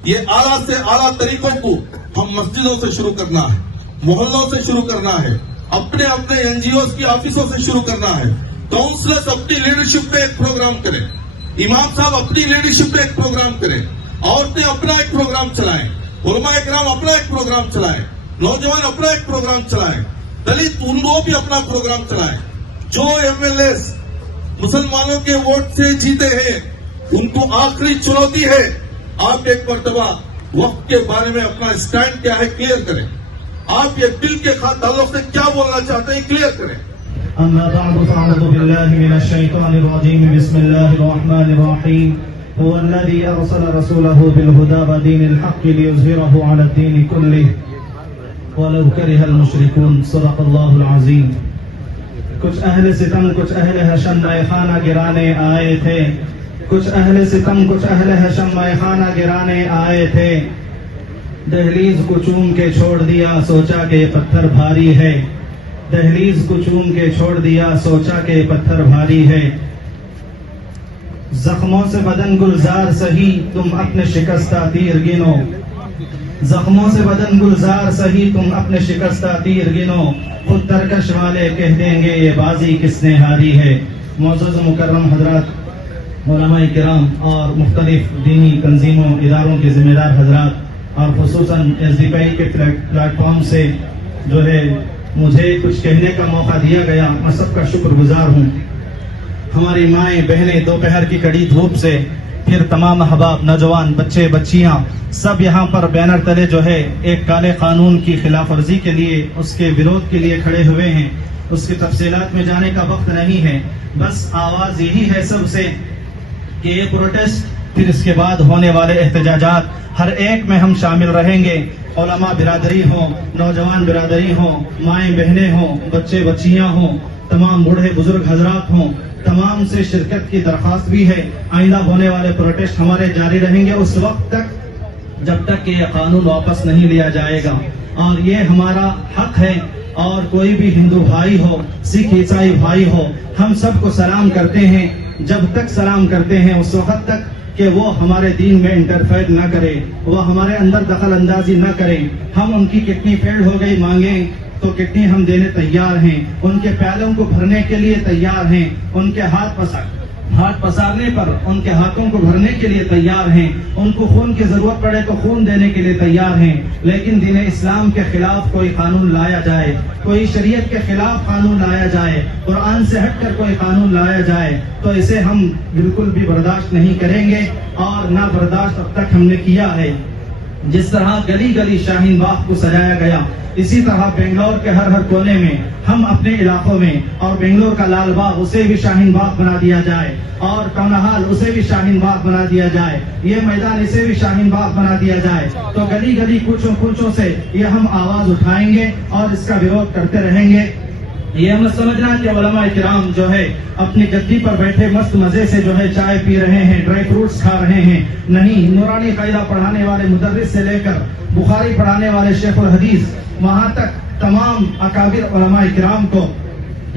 ये आला से आला तरीकों को हम मस्जिदों से शुरू करना है, मोहल्लों से शुरू करना है, अपने अपने एनजीओ की ऑफिसों से शुरू करना है। काउंसलर्स अपनी लीडरशिप में एक प्रोग्राम करें, इमाम साहब अपनी लीडरशिप में एक प्रोग्राम करें, औरतें अपना एक प्रोग्राम चलाएं, उलमा इकराम अपना एक प्रोग्राम चलाएं, नौजवान अपना एक प्रोग्राम चलाएं, दलित उनको भी अपना प्रोग्राम चलाएं। जो एमएलए मुसलमानों के वोट से जीते हैं, उनको आखिरी चुनौती है, आप एक मर्तबा वक्त के बारे में अपना स्टैंड क्या है क्लियर करें। आप ये बिल के ताल्लुक से क्या बोलना चाहते हैं क्लियर करें। अम्मा बअद फअऊज़ु बिल्लाहि मिनश शैतानिर रजीम बिस्मिल्लाहिर रहमानिर रहीम हुवल्लज़ी अरसल रसूलहु बिल हुदा व दीनिल हक़्क़ि लियुज़हिरहु अलद्दीनि कुल्लिहि वलौ करिहल मुशरिकून। सदक़ल्लाहुल अज़ीम। कुछ अहले सितम, कुछ अहले हशम खाना गिराने आए थे। कुछ अहले सितम, कुछ अहले हशम खाना गिराने आए थे। दहलीज को चूम के छोड़ दिया, सोचा के पत्थर भारी है। दहलीज को चूम के छोड़ दिया, सोचा के पत्थर भारी है। जख्मों से बदन गुलजार सही, तुम अपने शिकस्ता तीर गिनो। जख्मों से बदन गुलजार सही, तुम अपने शिकस्ता तीर गिनो। खुद तरकश वाले कह देंगे ये बाजी किसने हारी है। मौजूद मुकर्रम हजरात, उलमा किराम और मुख्तलिफ दीनी तंजीमों, इदारों के जिम्मेदार हजरात और खुसूसन एसडीपीआई के प्लेटफॉर्म से जो है मुझे कुछ कहने का मौका दिया गया, मैं सबका शुक्रगुजार हूँ। हमारी माएँ बहनें दोपहर की कड़ी धूप से, फिर तमाम अहबाब, नौजवान, बच्चे बच्चियाँ सब यहाँ पर बैनर तले जो है एक काले कानून की खिलाफ वर्जी के लिए, उसके विरोध के लिए खड़े हुए हैं। उसकी तफसीलात में जाने का वक्त नहीं है, बस आवाज यही है सबसे कि ये प्रोटेस्ट, फिर इसके बाद होने वाले एहतजाजात, हर एक में हम शामिल रहेंगे। उलमा बिरादरी हो, नौजवान बिरादरी हो, माएँ बहनें हों, बच्चे बच्चियाँ हों, तमाम बूढ़े बुजुर्ग हजरात हों, तमाम से शिरकत की दरख्वास्त भी है। आइंदा होने वाले प्रोटेस्ट हमारे जारी रहेंगे उस वक्त तक जब तक कि ये कानून वापस नहीं लिया जाएगा, और ये हमारा हक है। और कोई भी हिंदू भाई हो, सिख ईसाई भाई हो, हम सबको सलाम करते हैं। जब तक सलाम करते हैं उस वक्त तक कि वो हमारे दीन में इंटरफेयर न करे, वो हमारे अंदर दखल अंदाजी न करें। हम उनकी कितनी फेल हो गई मांगे तो कितनी हम देने तैयार हैं, उनके पैरों को भरने के लिए तैयार हैं, उनके हाथ पसारने पर उनके हाथों को भरने के लिए तैयार हैं, उनको खून की जरूरत पड़े तो खून देने के लिए तैयार हैं। लेकिन दीन इस्लाम के खिलाफ कोई कानून लाया जाए, कोई शरीयत के खिलाफ कानून लाया जाए, कुरान से हटकर कोई कानून लाया जाए तो इसे हम बिल्कुल भी बर्दाश्त नहीं करेंगे, और ना बर्दाश्त अब तक हमने किया है। जिस तरह गली गली शाहीन बाग को सजाया गया, इसी तरह बेंगलोर के हर कोने में हम अपने इलाकों में, और बेंगलोर का लाल बाग उसे भी शाहीन बाग बना दिया जाए, और टाउनहाल उसे भी शाहीन बाग बना दिया जाए, ये मैदान इसे भी शाहीन बाग बना दिया जाए। तो गली गली कूचों कूचों से ये हम आवाज उठाएंगे और इसका विरोध करते रहेंगे। ये मत समझना कि उलमा किराम जो है अपनी गद्दी पर बैठे मस्त मजे से जो है चाय पी रहे हैं, ड्राई फ्रूट्स खा रहे हैं। नहीं, नूरानी कायदा पढ़ाने वाले मुदर्रिस से लेकर बुखारी पढ़ाने वाले शेखुल हदीस, वहां तक तमाम अकाबिर उलमा किराम को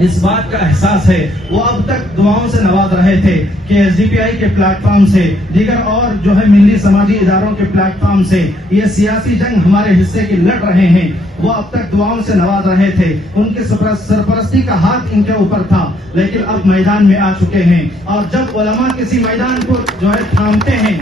इस बात का एहसास है। वो अब तक दुआओं से नवाज रहे थे कि एसडीपीआई के प्लेटफॉर्म से, दीगर और जो है मिली समाजी इदारों के प्लेटफॉर्म से ये सियासी जंग हमारे हिस्से की लड़ रहे हैं। वो अब तक दुआओं से नवाज रहे थे, उनके सरपरस्ती का हाथ इनके ऊपर था, लेकिन अब मैदान में आ चुके हैं। और जब उलमा किसी मैदान को जो है थामते हैं,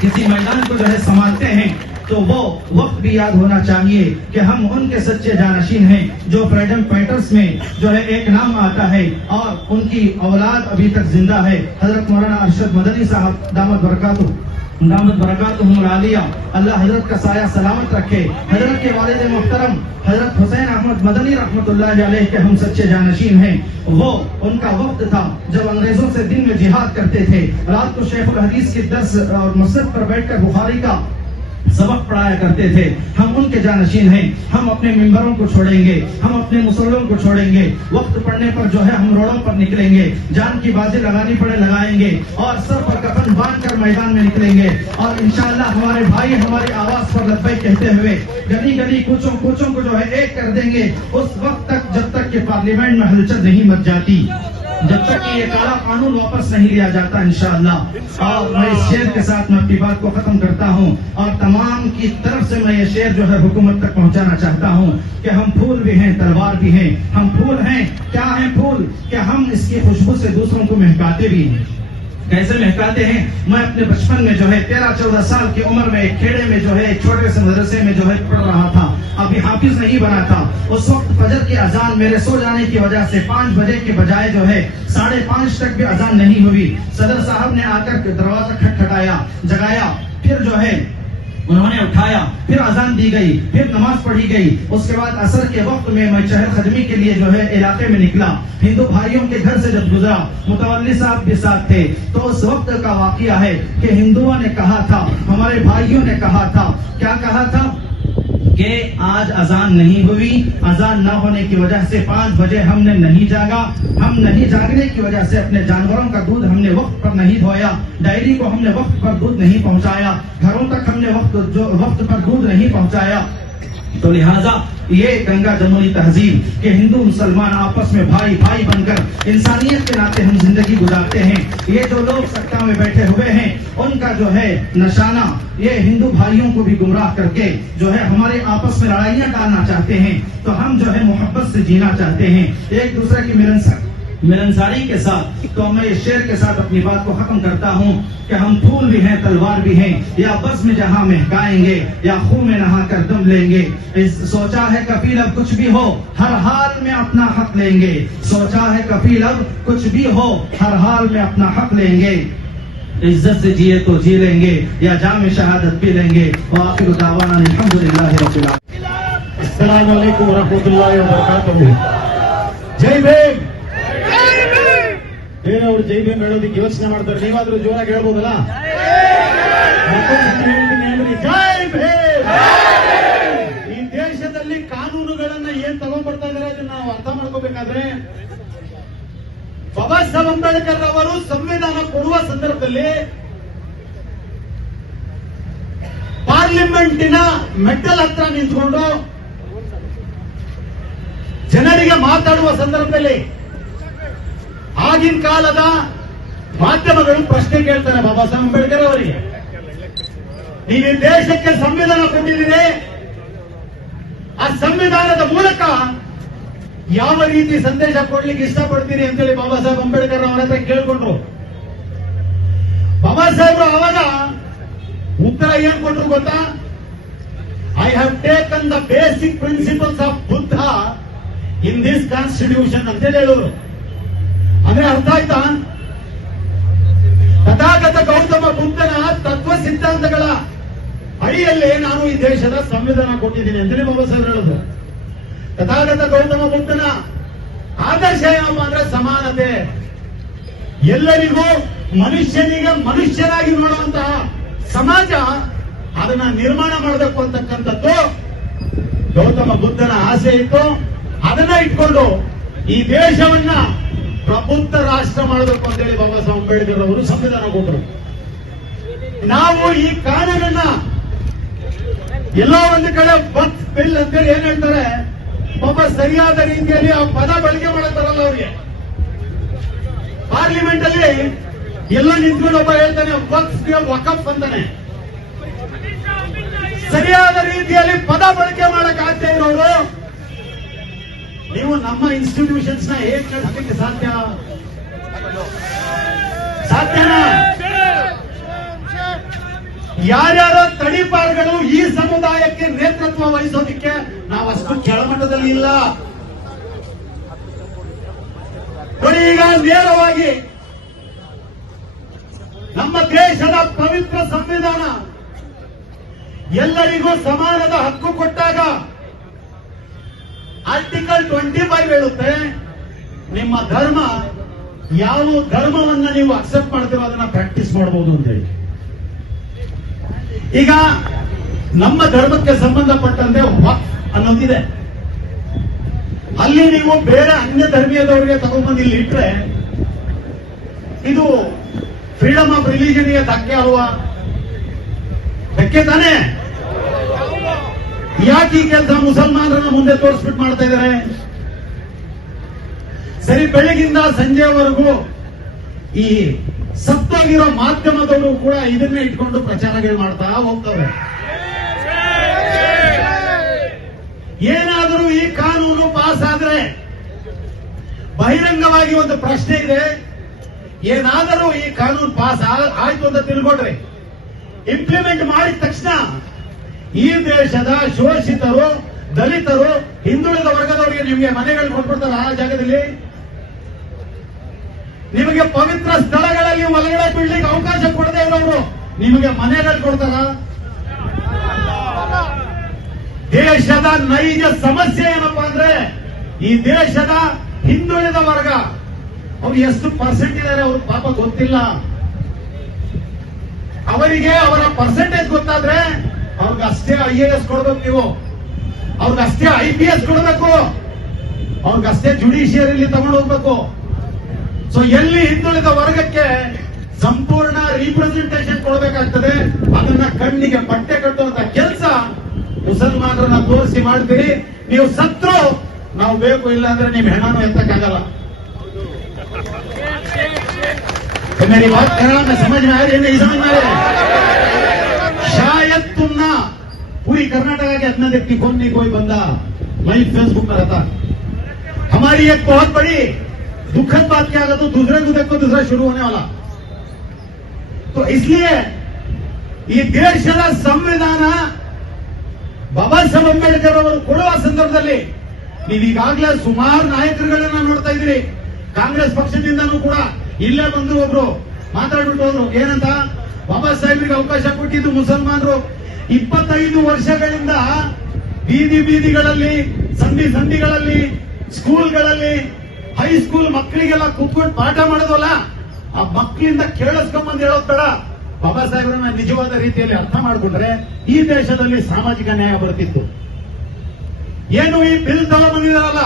किसी मैदान को जो है संभालते हैं, तो वो वक्त भी याद होना चाहिए कि हम उनके सच्चे जानशीन हैं जो फ्रीडम फाइटर्स में जो है एक नाम आता है, और उनकी औलाद अभी तक जिंदा है। हजरत मौलाना अरशद मदनी साहब दामत बरकातुहुम आलिया, अल्लाह हजरत का साया सलामत रखे। हजरत के वालिद मुहतरम हजरत हुसैन अहमद मदनी रहमतुल्लाह अलैह के हम सच्चे जानशीन हैं। वो उनका वक्त था जब अंग्रेजों से दिन में जिहाद करते थे, रात को शेखुल हदीस की दर्स और मस्जिद पर बैठकर बुखारी का सबक पढ़ाया करते थे। हम उनके जानशीन हैं। हम अपने मिंबरों को छोड़ेंगे, हम अपने मुसल्लों को छोड़ेंगे, वक्त पड़ने पर जो है हम रोडों पर निकलेंगे, जान की बाजी लगानी पड़े लगाएंगे, और सर पर कफन बांधकर मैदान में निकलेंगे। और इंशाअल्लाह हमारे भाई हमारी आवाज पर लब्बैक कहते हुए गली गली कूचों को जो है एक कर देंगे, उस वक्त तक जब तक कि पार्लियामेंट में हलचल नहीं मच जाती, जब तक कि ये काला कानून वापस नहीं लिया जाता इंशाअल्लाह। और मैं इस शेर के साथ मैं अपनी बात को खत्म करता हूँ, और तमाम की तरफ से मैं ये शेर जो है हुकूमत तक पहुँचाना चाहता हूँ कि हम फूल भी हैं, तलवार भी हैं। हम फूल हैं, क्या है फूल कि हम इसकी खुशबू से दूसरों को महकाते भी हैं। कैसे महकाते हैं? मैं अपने बचपन में जो है 13-14 साल की उम्र में एक खेड़े में जो है एक छोटे से मदरसे में जो है पढ़ रहा था, अभी हाफिज नहीं बना था। उस वक्त फजर की अजान मेरे सो जाने की वजह से 5 बजे के बजाय जो है 5:30 तक भी अजान नहीं हुई। सदर साहब ने आकर दरवाजा खटखटाया, जगाया, फिर जो है उन्होंने उठाया, फिर अजान दी गई, फिर नमाज पढ़ी गई। उसके बाद असर के वक्त में मैं चहल खदमी के लिए जो है इलाके में निकला। हिंदू भाइयों के घर से जब गुजरा, मुतवल्ली साहब भी साथ थे, तो उस वक्त का वाकया है कि हिंदुओं ने कहा था, हमारे भाइयों ने कहा था, क्या कहा था कि आज अजान नहीं हुई, अजान न होने की वजह से 5 बजे हमने नहीं जागा। हम नहीं जागने की वजह से अपने जानवरों का दूध हमने वक्त पर नहीं धोया, डायरी को हमने वक्त पर दूध नहीं पहुंचाया, घरों तक हमने वक्त पर दूध नहीं पहुंचाया। तो लिहाजा ये गंगा जमुनी तहजीब के हिंदू मुसलमान आपस में भाई भाई बनकर इंसानियत के नाते हम जिंदगी गुजारते हैं। ये जो लोग सत्ता में बैठे हुए हैं, उनका जो है निशाना ये हिंदू भाइयों को भी गुमराह करके जो है हमारे आपस में लड़ाइयां डालना चाहते हैं। तो हम जो है मोहब्बत से जीना चाहते हैं, एक दूसरे की मिलनसारी के साथ। तो मैं इस शेर के साथ अपनी बात को खत्म करता हूँ कि हम फूल भी हैं, तलवार भी हैं, या बस में जहाँ महकाएंगे, या खून में नहा कर दम लेंगे। सोचा है कपिल अब कुछ भी हो, हर हाल में अपना हक लेंगे। सोचा है कपिल अब कुछ भी हो, हर हाल में अपना हक लेंगे। इज्जत से जिए तो जी लेंगे, या जाम शहादत पी लेंगे। और आखिर दावाना अल्हम्दुलिल्लाहि रब्बिल आलमीन। अस्सलामु अलैकुम वरहमतुल्लाहि वबरकातुहू। ಜೈ ಭೀಮ್. ಬೇರೆಯವರು ಜೈ ಭೀಮ್ ಹೇಳೋದಕ್ಕೆ ಯೋಚನೆ ಮಾಡ್ತಾರೆ, ನೀವಾದ್ರೂ ಜೋರಾಗಿ ಹೇಳ್ಬೋದಲ್ಲ? ಜೈ ಭೀಮ್. ಈ ದೇಶದಲ್ಲಿ ಕಾನೂನುಗಳನ್ನ ಏನ್ ತಗೊಂಡ್ಬರ್ತಾ ಇದಾರೆ ಅದನ್ನ ನಾವು ಅರ್ಥ ಮಾಡ್ಕೋಬೇಕಾದ್ರೆ ಬಾಬಾ ಸಾಹೇಬ್ ಅಂಬೇಡ್ಕರ್ ಅವರು ಸಂವಿಧಾನ ಕೊಡುವ ಸಂದರ್ಭದಲ್ಲಿ ಪಾರ್ಲಿಮೆಂಟಿನ ಮೆಟ್ಟಲ್ ಹತ್ರ ನಿಂತ್ಕೊಂಡು ಜನರಿಗೆ ಮಾತಾಡುವ ಸಂದರ್ಭದಲ್ಲಿ ಆಗಿನ ಕಾಲದ ಮಾಧ್ಯಮಗಳು ಪ್ರಶ್ನೆ ಕೇಳ್ತಾರೆ ಬಾಬಾ ಸಾಹೇಬ್ ಅಂಬೇಡ್ಕರ್ ಅವರಿಗೆ, ನೀವು ಈ ದೇಶಕ್ಕೆ ಸಂವಿಧಾನ ಕೊಟ್ಟಿದ್ದೀರಿ, ಆ ಸಂವಿಧಾನದ ಮೂಲಕ ಯಾವ ರೀತಿ ಸಂದೇಶ ಕೊಡ್ಲಿಕ್ಕೆ ಇಷ್ಟಪಡ್ತೀರಿ ಅಂತೇಳಿ ಬಾಬಾ ಸಾಹೇಬ್ ಅಂಬೇಡ್ಕರ್ ಅವರ ಹತ್ರ ಕೇಳ್ಕೊಂಡ್ರು. ಬಾಬಾ ಸಾಹೇಬರು ಅವಾಗ ಉತ್ತರ ಏನ್ ಕೊಟ್ರು ಗೊತ್ತಾ? I have taken the basic principles of Buddha in this constitution ಅಂತೇಳಿ ಹೇಳೋರು. ಅಂದ್ರೆ ಅರ್ಥ ಆಯ್ತಾ? ತಥಾಗತ ಗೌತಮ ಬುದ್ಧನ ತತ್ವ ಸಿದ್ಧಾಂತಗಳ ಅಡಿಯಲ್ಲಿ ನಾನು ಈ ದೇಶದ ಸಂವಿಧಾನ ಕೊಟ್ಟಿದ್ದೀನಿ ಅಂತೇಳಿ ಬಾಬಾ ಸಾಹೇಬ್ ಹೇಳಿದ್ರು. ತಥಾಗತ ಗೌತಮ ಬುದ್ಧನ ಆದರ್ಶ ಏನಪ್ಪ ಅಂದ್ರೆ ಸಮಾನತೆ, ಎಲ್ಲರಿಗೂ ಮನುಷ್ಯನಿಗೆ ಮನುಷ್ಯನಾಗಿ ನೋಡುವಂತಹ ಸಮಾಜ, ಅದನ್ನ ನಿರ್ಮಾಣ ಮಾಡಬೇಕು ಅಂತಕ್ಕಂಥದ್ದು ಗೌತಮ ಬುದ್ಧನ ಆಸೆ ಇತ್ತು. ಅದನ್ನ ಇಟ್ಕೊಂಡು ಈ ದೇಶವನ್ನ ಪ್ರಬುದ್ಧ ರಾಷ್ಟ್ರ ಮಾಡಬೇಕು ಅಂತೇಳಿ ಬಾಬಾ ಸಾಹೇಬ್ ಅಂಬೇಡ್ಕರ್ ಅವರು ಸಂವಿಧಾನ ಕೊಟ್ಟರು. ನಾವು ಈ ಕಾನೂನನ್ನ ಎಲ್ಲೋ ಒಂದು ಕಡೆ ಬಸ್ ಬಿಲ್ ಅಂತೇಳಿ ಏನ್ ಹೇಳ್ತಾರೆ, ಪಾಪ ಸರಿಯಾದ ರೀತಿಯಲ್ಲಿ ಆ ಪದ ಬಳಕೆ ಮಾಡಕ್ ಬರಲ್ಲ ಅವ್ರಿಗೆ. ಪಾರ್ಲಿಮೆಂಟ್ ಅಲ್ಲಿ ಎಲ್ಲ ನಿಂತ್ಕೊಂಡು ಒಬ್ಬ ಹೇಳ್ತಾನೆ ವಕಫ್ ಅಂತಾನೆ, ಸರಿಯಾದ ರೀತಿಯಲ್ಲಿ ಪದ ಬಳಕೆ ಮಾಡಕ್ ಆಗ್ತಾ ಇರೋರು ನೀವು ನಮ್ಮ ಇನ್ಸ್ಟಿಟ್ಯೂಷನ್ಸ್ ನ ಹೇಗೆ ನಡೆಸಲಿಕ್ಕೆ ಸಾಧ್ಯನಾ? ಯಾರ್ಯಾರ ತಡಿಪಾರುಗಳು ಈ ಸಮುದಾಯಕ್ಕೆ ನೇತೃತ್ವ ವಹಿಸೋದಕ್ಕೆ ನಾವಷ್ಟು ಕೆಳಮಟ್ಟದಲ್ಲಿ ಇಲ್ಲ. ನೋಡಿ, ಈಗ ನೇರವಾಗಿ ನಮ್ಮ ದೇಶದ ಪವಿತ್ರ ಸಂವಿಧಾನ ಎಲ್ಲರಿಗೂ ಸಮಾನದ ಹಕ್ಕು ಕೊಟ್ಟಾಗ ಆರ್ಟಿಕಲ್ 25 ಹೇಳುತ್ತೆ, ನಿಮ್ಮ ಧರ್ಮ ಯಾವ ಧರ್ಮವನ್ನ ನೀವು ಅಕ್ಸೆಪ್ಟ್ ಮಾಡ್ತೀರೋ ಅದನ್ನ ಪ್ರಾಕ್ಟೀಸ್ ಮಾಡಬಹುದು ಅಂತೇಳಿ. ಈಗ ನಮ್ಮ ಧರ್ಮಕ್ಕೆ ಸಂಬಂಧಪಟ್ಟಂತೆ ವಕ್ಫ್ ಅನ್ನೋದಿದೆ. ಅಲ್ಲಿ ನೀವು ಬೇರೆ ಅನ್ಯ ಧರ್ಮೀಯದವರಿಗೆ ತಗೊಂಡ್ಬಂದು ಇಲ್ಲಿ ಇಟ್ರೆ ಇದು ಫ್ರೀಡಮ್ ಆಫ್ ರಿಲಿಜನ್ಗೆ ಧಕ್ಕೆ ಅಲ್ವಾ? ಧಕ್ಕೆ ತಾನೇ? ಯಾಕೆ ಈ ಕೆಲಸ ಮುಸಲ್ಮಾನರನ್ನ ಮುಂದೆ ತೋರಿಸ್ಬಿಟ್ಟು ಮಾಡ್ತಾ ಇದ್ದಾರೆ? ಸರಿ, ಬೆಳಗಿಂದ ಸಂಜೆವರೆಗೂ ಈ ಸತ್ತೋಗಿರೋ ಮಾಧ್ಯಮದವರು ಕೂಡ ಇದನ್ನೇ ಇಟ್ಕೊಂಡು ಪ್ರಚಾರಗಳು ಮಾಡ್ತಾ ಹೋಗ್ತವೆ. ಏನಾದರೂ ಈ ಕಾನೂನು ಪಾಸ್ ಆದ್ರೆ ಬಹಿರಂಗವಾಗಿ ಒಂದು ಪ್ರಶ್ನೆ ಇದೆ, ಏನಾದರೂ ಈ ಕಾನೂನು ಪಾಸ್ ಆಯ್ತು ಅಂತ ತಿಳ್ಕೊಂಡ್ರೆ ಇಂಪ್ಲಿಮೆಂಟ್ ಮಾಡಿದ ತಕ್ಷಣ ಈ ದೇಶದ ಶೋಷಿತರು, ದಲಿತರು, ಹಿಂದುಳಿದ ವರ್ಗದವರಿಗೆ ನಿಮಗೆ ಮನೆಗಳು ಕೊಟ್ಬಿಡ್ತಾರೆ. ಆ ಜಾಗದಲ್ಲಿ ನಿಮಗೆ ಪವಿತ್ರ ಸ್ಥಳಗಳಲ್ಲಿ ಒಳಗಡೆ ಬೀಳ್ಲಿಕ್ಕೆ ಅವಕಾಶ ಕೊಡದೆ ಇರೋರು ನಿಮಗೆ ಮನೆಗಳು ಕೊಡ್ತಾರ? ದೇಶದ ನೈಜ ಸಮಸ್ಯೆ ಏನಪ್ಪಾ ಅಂದ್ರೆ ಈ ದೇಶದ ಹಿಂದುಳಿದ ವರ್ಗ ಅವ್ರು ಎಷ್ಟು ಪರ್ಸೆಂಟ್ ಇದ್ದಾರೆ ಅವ್ರ ಪಾಪ ಗೊತ್ತಿಲ್ಲ. ಅವರಿಗೆ ಅವರ ಪರ್ಸೆಂಟೇಜ್ ಗೊತ್ತಾದ್ರೆ ಅವ್ರಿಗಷ್ಟೇ IAS ಕೊಡ್ಬೇಕು ನೀವು, ಅವ್ರಿಗಷ್ಟೇ IPS ಕೊಡಬೇಕು, ಅವ್ರಿಗಷ್ಟೇ ಜುಡಿಷಿಯರಿಲಿ ತಗೊಂಡು ಹೋಗ್ಬೇಕು. ಸೊ ಎಲ್ಲಿ ಹಿಂದುಳಿದ ವರ್ಗಕ್ಕೆ ಸಂಪೂರ್ಣ ರಿಪ್ರೆಸೆಂಟೇಷನ್ ಕೊಡಬೇಕಾಗ್ತದೆ, ಅದನ್ನ ಕಣ್ಣಿಗೆ ಬಟ್ಟೆ ಕಟ್ಟುವಂತ ಕೆಲಸ ಮುಸಲ್ಮಾನರನ್ನ ತೋರಿಸಿ ಮಾಡ್ತೀರಿ. ನೀವು ಸತ್ರು ನಾವು ಬೇಕು, ಇಲ್ಲ ಅಂದ್ರೆ ನಿಮ್ ಹೆಣನು ಎತ್ತಕ್ಕಾಗಲ್ಲ. मेरी बात करना मैं समझ में आ रही है, नहीं समझ में आ रही? शायद तुम ना पूरी कर्नाटक के इतना देखती कौन नहीं कोई बंदा लाइव फेसबुक में रहता. हमारी एक बहुत बड़ी दुखद बात क्या होगा, तो दूसरे को देखो दूसरा शुरू होने वाला. तो इसलिए ಈ ದೇಶದ ಸಂವಿಧಾನ ಬಾಬಾ ಸಾಹೇಬ್ ಅಂಬೇಡ್ಕರ್ ಅವರು ಕೊಡುವ ಸಂದರ್ಭದಲ್ಲಿ ನೀವೀಗಾಗಲೇ ಸುಮಾರು ನಾಯಕರುಗಳನ್ನ ನೋಡ್ತಾ ಇದ್ದೀರಿ. ಕಾಂಗ್ರೆಸ್ ಪಕ್ಷದಿಂದನೂ ಕೂಡ ಇಲ್ಲೇ ಬಂದು ಒಬ್ರು ಮಾತಾಡ್ಬಿಟ್ಟು ಹೋದ್ರು. ಏನಂತ? ಬಾಬಾ ಸಾಹೇಬ್ರಿಗೆ ಅವಕಾಶ ಕೊಟ್ಟಿದ್ದು ಮುಸಲ್ಮಾನರು 25 ವರ್ಷಗಳಿಂದ ಬೀದಿಗಳಲ್ಲಿ, ಸಂಧಿಗಳಲ್ಲಿ, ಸ್ಕೂಲ್ಗಳಲ್ಲಿ, ಹೈಸ್ಕೂಲ್ ಮಕ್ಕಳಿಗೆಲ್ಲ ಕೂತ್ಕೊಂಡು ಪಾಠ ಮಾಡೋದಲ್ಲ, ಆ ಮಕ್ಕಳಿಂದ ಕೇಳಿಸ್ಕೊಂಬಂದು ಹೇಳೋದ್ ಬೇಡ. ಬಾಬಾ ಸಾಹೇಬ್ರನ್ನ ನಿಜವಾದ ರೀತಿಯಲ್ಲಿ ಅರ್ಥ ಮಾಡಿಕೊಂಡ್ರೆ ಈ ದೇಶದಲ್ಲಿ ಸಾಮಾಜಿಕ ನ್ಯಾಯ ಬರ್ತಿತ್ತು. ಏನು ಈ ಬಿಲ್ ತಗೊಂಡ್ಬಂದಿದಾರಲ್ಲ,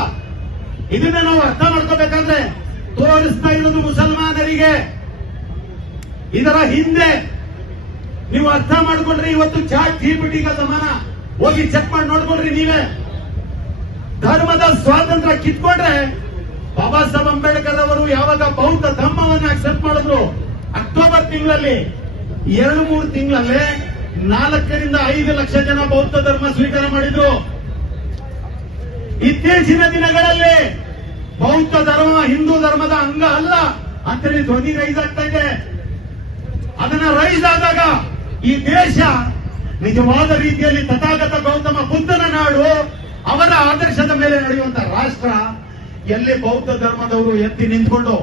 ಇದನ್ನ ನಾವು ಅರ್ಥ ಮಾಡ್ಕೋಬೇಕಾದ್ರೆ ತೋರಿಸ್ತಾ ಇರೋದು ಮುಸಲ್ಮಾನರಿಗೆ. ಇದರ ಹಿಂದೆ ನೀವು ಅರ್ಥ ಮಾಡ್ಕೊಂಡ್ರೆ ಇವತ್ತು ಚಾಟ್ ಜಿಪಿಟಿ ಕ ಜಮಾನ, ಹೋಗಿ ಚೆಕ್ ಮಾಡಿ ನೋಡ್ಕೊಳ್ರಿ ನೀವೇ. ಧರ್ಮದ ಸ್ವಾತಂತ್ರ್ಯ ಕಿತ್ಕೊಂಡ್ರೆ ಬಾಬಾ ಸಾಹೇಬ್ ಅಂಬೇಡ್ಕರ್ ಅವರು ಯಾವಾಗ ಬೌದ್ಧ ಧರ್ಮವನ್ನು ಅಕ್ಸೆಪ್ಟ್ ಮಾಡಿದ್ರು ಅಕ್ಟೋಬರ್ ತಿಂಗಳಲ್ಲಿ, 2-3 ತಿಂಗಳಲ್ಲೇ 4 ರಿಂದ 5 ಲಕ್ಷ ಜನ ಬೌದ್ಧ ಧರ್ಮ ಸ್ವೀಕಾರ ಮಾಡಿದ್ರು. ಇತ್ತೀಚಿನ ದಿನಗಳಲ್ಲಿ ಬೌದ್ಧ ಧರ್ಮ ಹಿಂದೂ ಧರ್ಮದ ಅಂಗ ಅಲ್ಲ ಅಂತೇಳಿ ಧ್ವನಿ ರೈಸ್ ಆಗ್ತಾ ಇದೆ. ಅದನ್ನ ರೈಸ್ ಆದಾಗ ಈ ದೇಶ ನಿಜವಾದ ರೀತಿಯಲ್ಲಿ ತಥಾಗತ ಗೌತಮ ಬುದ್ಧನ ನಾಡು, ಅವರ ಆದರ್ಶದ ಮೇಲೆ ನಡೆಯುವಂತ ರಾಷ್ಟ್ರ, ಎಲ್ಲಿ ಬೌದ್ಧ ಧರ್ಮದವರು ಎತ್ತಿ ನಿಂತ್ಕೊಂಡು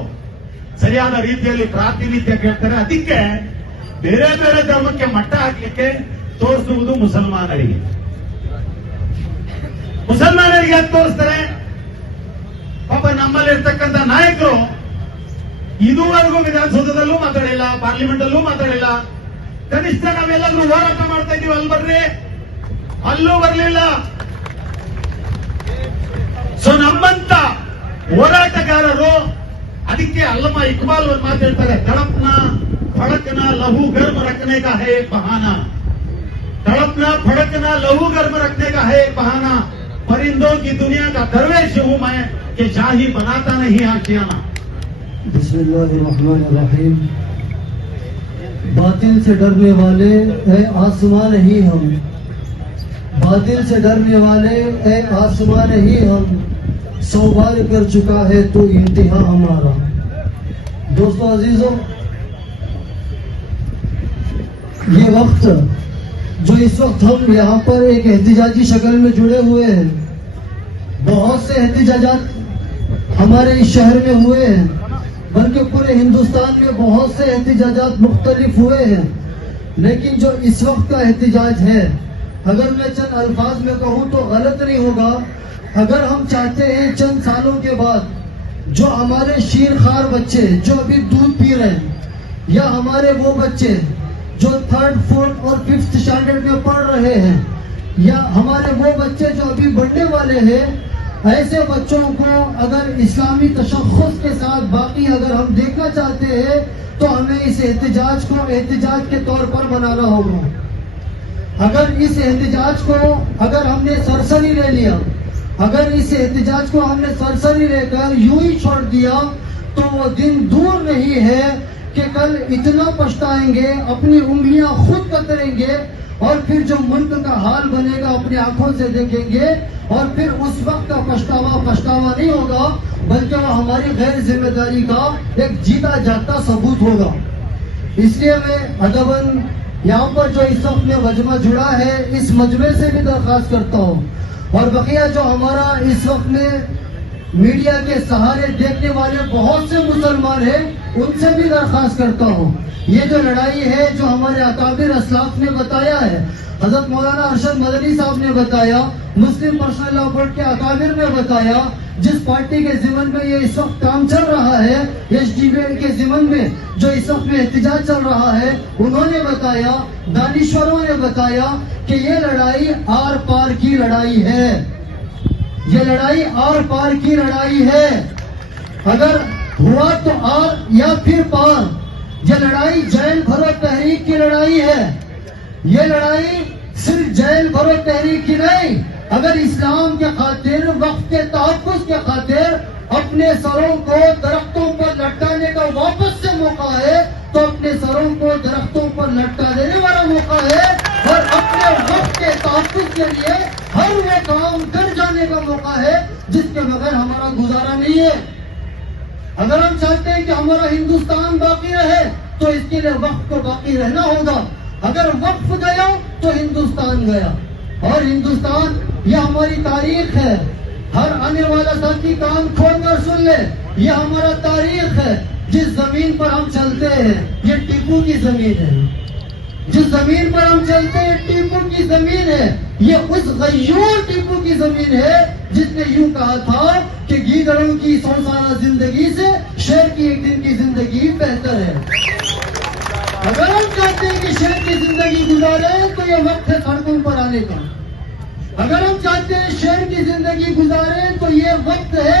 ಸರಿಯಾದ ರೀತಿಯಲ್ಲಿ ಪ್ರಾತಿನಿಧ್ಯ ಕೇಳ್ತಾರೆ. ಅದಕ್ಕೆ ಬೇರೆ ಬೇರೆ ಧರ್ಮಕ್ಕೆ ಮಟ್ಟ ಹಾಕಲಿಕ್ಕೆ ತೋರಿಸುವುದು ಮುಸಲ್ಮಾನರಿಗೆ. ಮುಸಲ್ಮಾನರಿಗೆ ಯಾಕೆ ತೋರಿಸ್ತಾರೆ? ಪಾಪ ನಮ್ಮಲ್ಲಿರ್ತಕ್ಕಂಥ ನಾಯಕರು ಇದುವರೆಗೂ ವಿಧಾನಸೌಧದಲ್ಲೂ ಮಾತಾಡಿಲ್ಲ, ಪಾರ್ಲಿಮೆಂಟ್ ಅಲ್ಲೂ ಮಾತಾಡಿಲ್ಲ. ಕನಿಷ್ಠ ನಾವೆಲ್ಲರೂ ಹೋರಾಟ ಮಾಡ್ತಾ ಇದೀವಿ, ಅಲ್ಲಿ ಬರ್ರಿ, ಅಲ್ಲೂ ಬರಲಿಲ್ಲ. ಸೊ ನಮ್ಮಂತ ಹೋರಾಟಗಾರರು, ಅದಕ್ಕೆ ಅಲ್ಲಮ ಇಕ್ಬಾಲ್ ಅವರು ಮಾತಾಡ್ತಾರೆ, ತಡಪ್ನ ಫಡಕ್ನ ಲಹು ಗರ್ಮ ರಖನೆ ಕಾ ಹೈ ಏಕ್ ಬಹಾನಾ, तड़पना फड़कना लहू गर्म रखने का है एक बहाना, परिंदों की दुनिया का दरवेश हूं मैं कि शाही बनाता नहीं आशियाना। बिस्मिल्लाहिर्रहमानिर्रहीम। बातिल से डरने वाले है आसमान ही हम, बातिल से डरने वाले है आसमान ही हम, 100 बार कर चुका है तो इंतहा हमारा। दोस्तों अजीजों, ये वक्त जो इस वक्त हम यहाँ पर एक एहतिजाजी शक्ल में जुड़े हुए हैं, बहुत से एहतिजाजात हमारे इस शहर में हुए हैं, बल्कि पूरे हिंदुस्तान में बहुत से एहतिजाजात मुख्तलिफ हुए हैं। लेकिन जो इस वक्त का एहतिजाज है, अगर मैं चंद अल्फाज में कहूँ तो गलत नहीं होगा। अगर हम चाहते हैं चंद सालों के बाद जो हमारे शीरखार बच्चे जो अभी दूध पी रहे हैं, या हमारे वो बच्चे जो 3rd, 4th और 5th स्टैंडर्ड में पढ़ रहे हैं, या हमारे वो बच्चे जो अभी बढ़ने वाले हैं, ऐसे बच्चों को अगर इस्लामी तशख़्ख़ुस के साथ बाकी अगर हम देखना चाहते हैं तो हमें इस एहतिजाज को एहतिजाज के तौर पर मनाना होगा। अगर इस एहतिजाज को अगर हमने सरसरी ले लिया, अगर इस एहतिजाज को हमने सरसरी लेकर यूं ही छोड़ दिया तो वो दिन दूर नहीं है कि कल इतना पछताएंगे, अपनी उंगलियां खुद कतरेंगे, और फिर जो मुल्क का हाल बनेगा अपनी आंखों से देखेंगे, और फिर उस वक्त का पछतावा नहीं होगा, बल्कि वो हमारी गैर जिम्मेदारी का एक जीता जागता सबूत होगा। इसलिए मैं अदबन यहाँ पर जो इस वक्त में मजमा जुड़ा है, इस मजमे से भी दरख्वास्त करता हूँ, और बकिया जो हमारा इस वक्त में मीडिया के सहारे देखने वाले बहुत से मुसलमान हैं, उनसे भी दरख्वास्त करता हूँ, ये जो लड़ाई है जो हमारे अकाबिर असलाफ ने बताया है, हजरत मौलाना अरशद मदनी साहब ने बताया, मुस्लिम पर्सनल लॉ बोर्ड के अकाबिर ने बताया, जिस पार्टी के जिमन में ये इस वक्त काम चल रहा है, एसडीपीआई के जिमन में जो इस वक्त में एहतिजाज चल रहा है, उन्होंने बताया, दानिश्वरों ने बताया कि ये लड़ाई आर पार की लड़ाई है, ये लड़ाई आर पार की लड़ाई है। अगर हुआ तो आर या फिर पार, ये लड़ाई जैल भरो तहरीक की लड़ाई है। ये लड़ाई सिर्फ जैल भरो तहरीक की नहीं, अगर इस्लाम के खातिर, वक्त के तहफ़्फ़ुज़ के खातिर अपने सरों को दरख्तों पर लटकाने का वापस से मौका है, तो अपने सरों को दरख्तों पर लटका देने वाला मौका है, और अपने वक्त के तहफ़्फ़ुज़ के लिए हर वो काम कर जाने का मौका है जिसके बगैर हमारा गुजारा नहीं है। अगर हम चाहते हैं कि हमारा हिंदुस्तान बाकी रहे तो इसके लिए वक्त को बाकी रहना होगा। अगर वक्फ गया तो हिंदुस्तान गया, और हिंदुस्तान ये हमारी तारीख है। हर आने वाला साथी कान खोलकर सुन ले, ये हमारा तारीख है। जिस जमीन पर हम चलते हैं ये टीपू की जमीन है, जिस जमीन पर हम चलते हैं टीपू की जमीन है। ये उस गयूर टीपू की जमीन है जिसने यूं कहा था कि गीदड़ों की 100 साल जिंदगी से शेर की एक दिन की जिंदगी बेहतर है। अगर हम चाहते हैं कि शेर की जिंदगी गुजारे तो ये वक्त है सड़कों पर आने का। अगर हम चाहते हैं शेर की जिंदगी गुजारे तो ये वक्त है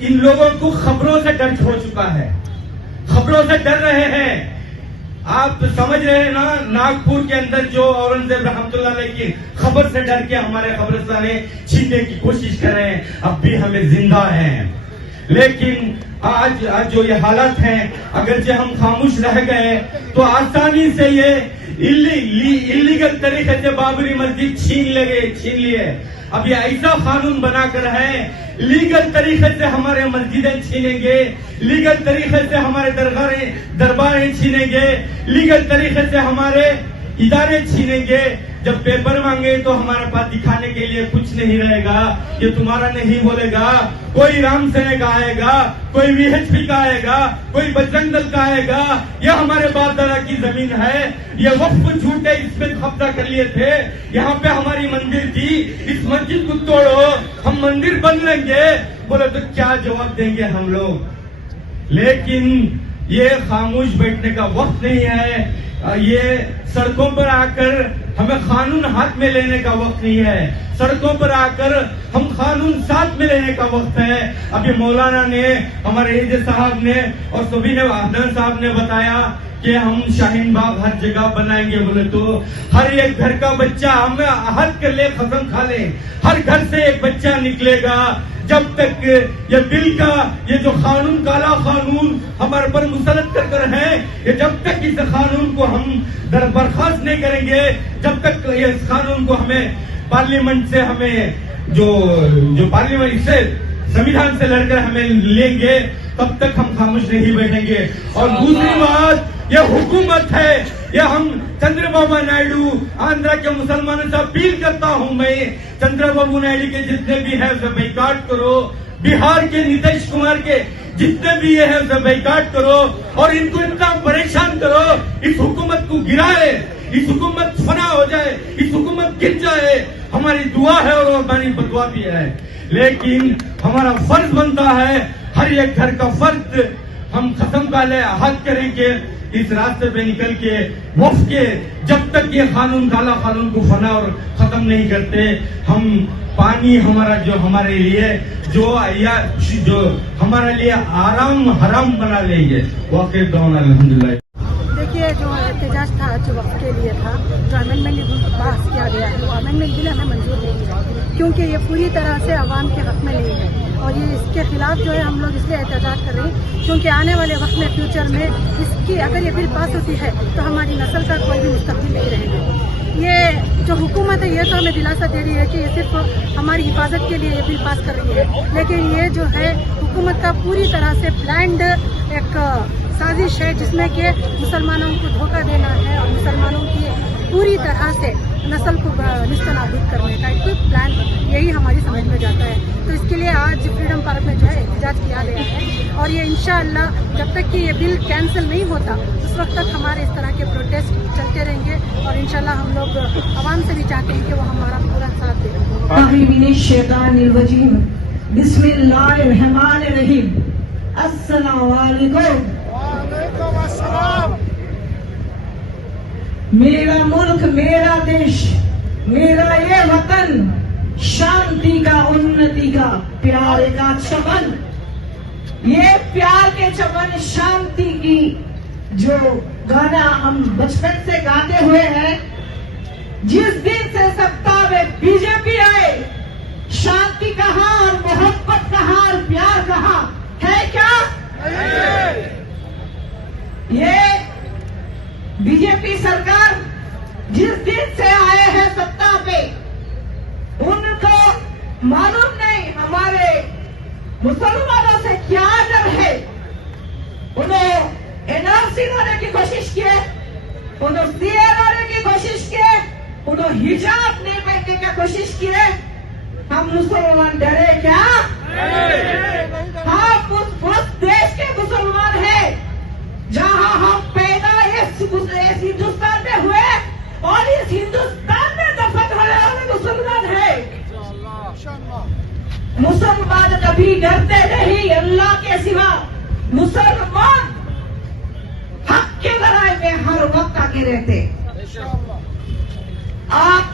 इन लोगों को खबरों से डर हो चुका है, खबरों से डर रहे हैं। आप समझ रहे हैं ना, नागपुर के अंदर जो औरंगजेब रहमतुल्लाह अलैह की खबर से डर के हमारे कब्रिस्ताने छीनने की कोशिश कर रहे हैं, अब भी हमें जिंदा हैं। लेकिन आज जो ये हालत है, अगर जो हम खामोश रह गए तो आसानी से ये इलीगल तरीके से बाबरी मस्जिद छीन लिए। अब ये ऐसा कानून बनाकर है, लीगल तरीके से हमारे मस्जिदें छीनेंगे, लीगल तरीके से हमारे दरबारें छीनेंगे, लीगल तरीके से हमारे इदारे छीनेंगे। जब पेपर मांगे तो हमारे पास दिखाने के लिए कुछ नहीं रहेगा, ये तुम्हारा नहीं बोलेगा। कोई राम सेना का आएगा, कोई वीएचपी का आएगा, कोई बजरंग दल का आएगा। यह हमारे बाप दादा की जमीन है, ये वक्फ झूठे इसमें कब्जा कर लिए थे। यहाँ पे हमारी मंदिर थी, इस मस्जिद को तोड़ो, हम मंदिर बन लेंगे। बोले तो क्या जवाब देंगे हम लोग। लेकिन ये खामोश बैठने का वक्त नहीं है, ये सड़कों पर आकर हमें कानून हाथ में लेने का वक्त नहीं है। सड़कों पर आकर हम कानून साथ में लेने का वक्त है। अभी मौलाना ने, हमारे एजे साहब ने और सभी ने, अदनान साहब ने बताया कि हम शाहीन बाग हर जगह बनाएंगे। बोले तो हर एक घर का बच्चा हमें अहद कर ले, कसम खा ले, हर घर से एक बच्चा निकलेगा। जब तक ये बिल का, ये जो कानून, काला कानून हमारे पर मुसलत कर है, ये जब तक इस कानून को हम बर्खास्त नहीं करेंगे, जब तक ये कानून को हमें पार्लियामेंट से, हमें जो पार्लियामेंट से, संविधान से लड़कर हमें लेंगे, तब तक हम खामोश नहीं बैठेंगे। और दूसरी बात, ये हुकूमत है, ये हम चंद्रबाबू नायडू, आंध्र के मुसलमानों से अपील करता हूं मैं, चंद्रबाबू नायडू के जितने भी है उसे बाइकाट करो, बिहार के नीतीश कुमार के जितने भी ये है उसे बाइकाट करो और इनको इतना परेशान करो, इस हुकूमत को गिराए, इस हुकूमत फना हो जाए, इस हुकूमत गिर जाए। हमारी दुआ है और हमारी बदुआ भी है। लेकिन हमारा फर्ज बनता है, हर एक घर का फर्ज हम खत्म का ले हद करेंगे इस रास्ते पे निकल के वक्फ के, जब तक ये कानून, काला कानून को फना और खत्म नहीं करते, हम पानी हमारा जो हमारे लिए जो हमारे लिए आराम हराम बना लेंगे। वाक़ई दौन अल्हम्दुलिल्लाह। देखिए, जो एहतजाज था, जो वक्त के लिए था, जो अमेंडमेंट बिल पास किया गया है, वो अमेंडमेंट बिल हमें मंजूर नहीं है, क्योंकि ये पूरी तरह से आवाम के हक में नहीं है। और ये इसके खिलाफ जो है हम लोग इसलिए एहतजाज कर रहे हैं क्योंकि आने वाले वक्त में, फ्यूचर में इसकी अगर ये बिल पास होती है तो हमारी नस्ल का कोई भी मुस्तकबिल नहीं रहेगा। ये जो हुकूमत है, ये तो हमें दिलासा दे रही है कि ये सिर्फ हमारी हिफाजत के लिए ये बिल पास कर रही है, लेकिन ये जो है हुकूमत का पूरी तरह से प्लान्ड एक साजिश है, जिसमें कि मुसलमानों को धोखा देना है और मुसलमानों की पूरी तरह से नस्ल को निस्तनाबूद करने का एक प्लान, यही हमारी समझ में जाता है। तो इसके लिए आज फ्रीडम पार्क में जो है एहतजाज किया गया है और ये इंशाअल्लाह जब तक कि ये बिल कैंसिल नहीं होता उस वक्त तक हमारे इस तरह के प्रोटेस्ट चलते रहेंगे और इंशाअल्लाह हम लोग आवाम से भी चाहते हैं कि वो हमारा पूरा साथ दें। बिस्मिल्लाहिर्रहमानिर्रहीम। अस्सलामु अलैकुम। मेरा मुल्क, मेरा देश, मेरा ये वतन, शांति का, उन्नति का, प्यार का चमन, ये प्यार के चमन, शांति की जो गाना हम बचपन से गाते हुए हैं, जिस दिन से सत्ता में बीजेपी आए, शांति कहाँ और मोहब्बत कहाँ और प्यार कहाँ है क्या? ये बीजेपी सरकार जिस दिन से आए हैं सत्ता पे, उनको मालूम नहीं हमारे मुसलमानों से क्या डर है। उन्हें एनआरसी लाने की कोशिश किए, उन्हें सीए लाने की कोशिश किए, उन्हें हिजाब नहीं पहनने की कोशिश किए। हम मुसलमान डरे क्या? हम उस देश के मुसलमान हैं जहां हम पैदा इस हिंदुस्तान में हुए और इस हिंदुस्तान में दफन होने वाले मुसलमान हैं। मुसलमान कभी डरते नहीं अल्लाह के सिवा। मुसलमान हक की लड़ाई में हर वक्त आगे रहते। आप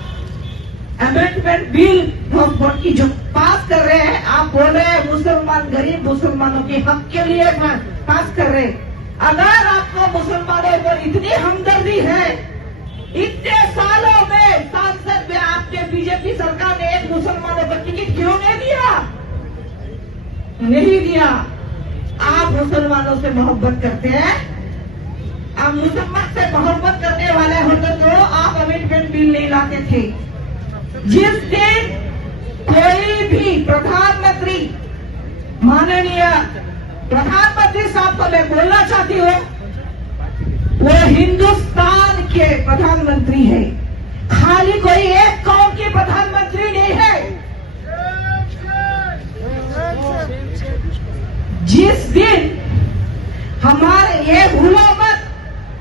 अमेंडमेंट बिल वोट की जो पास कर रहे हैं, आप बोल रहे हैं मुसलमान गरीब मुसलमानों के हक के लिए पास कर रहे हैं। अगर आपको मुसलमानों पर इतनी हमदर्दी है, इतने सालों में सांसद में आपके बीजेपी सरकार ने एक मुसलमानों को टिकट क्यों नहीं दिया? नहीं दिया। आप मुसलमानों से मोहब्बत करते हैं, आप मुसलमान से मोहब्बत करने वाले होते तो आप अमेंडमेंट बिल नहीं लाते थे। जिस दिन कोई भी प्रधानमंत्री, माननीय प्रधानमंत्री साहब को मैं बोलना चाहती हूँ, वो हिंदुस्तान के प्रधानमंत्री है, खाली कोई एक कौम के प्रधानमंत्री नहीं है। जिस दिन हमारे ये भूलो मत,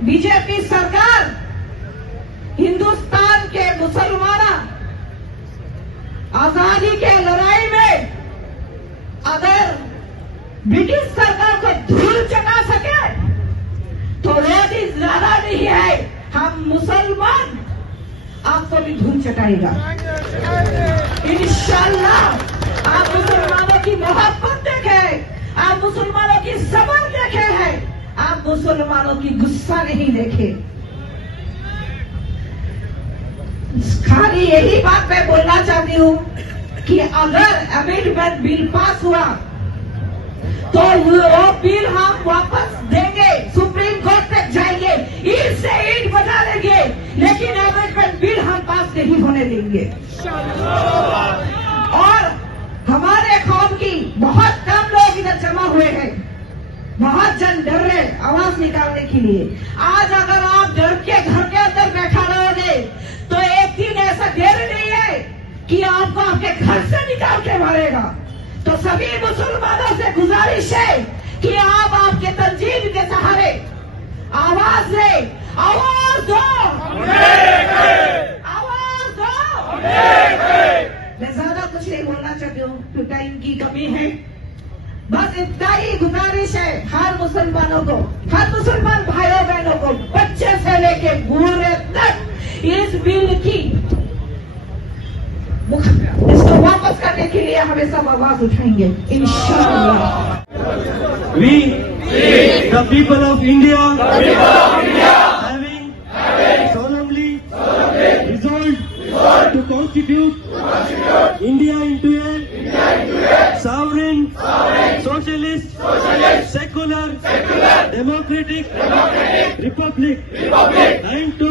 बीजेपी सरकार हिंदुस्तान के मुसलमान आजादी के लड़ाई में अगर ब्रिटिश सरकार को धूल चटा सके तो रोटी ज्यादा नहीं है, हम मुसलमान आपको भी धूल चटाएगा इंशाल्लाह। आप मुसलमानों की मोहब्बत देखे, आप मुसलमानों की सबर देखे हैं, आप मुसलमानों की गुस्सा नहीं देखे। खाली यही बात मैं बोलना चाहती हूँ कि अगर अमेंडमेंट बिल पास हुआ तो वो बिल हम वापस देंगे, सुप्रीम कोर्ट तक जाएंगे, ईंट से ईंट बजा लेंगे, लेकिन अमेंडमेंट बिल हम पास नहीं होने देंगे। और हमारे कौम की बहुत कम लोग इधर जमा हुए हैं, बहुत जन डर रहे आवाज निकालने के लिए। आज अगर आप डर के घर के अंदर बैठा रहोगे तो एक दिन ऐसा देर नहीं है कि आपको आपके घर से निकाल के मारेगा। तो सभी मुसलमानों से गुजारिश है कि आप आपके तंजीम के सहारे आवाज दे, आवाज दो, आवाज दो। मैं ज्यादा कुछ नहीं बोलना चाहती हूँ, तो टाइम की कमी है। बस इतना ही गुजारिश है हर मुसलमानों को, हर मुसलमान भाइयों बहनों को, बच्चे से लेके बूढ़े तक, इस बिल की इसको वापस करने के लिए हमें सब आवाज उठाएंगे इंशाअल्लाह। We, the people of India, having solemnly resolved to constitute India into a sovereign, socialist, secular, democratic republic, and to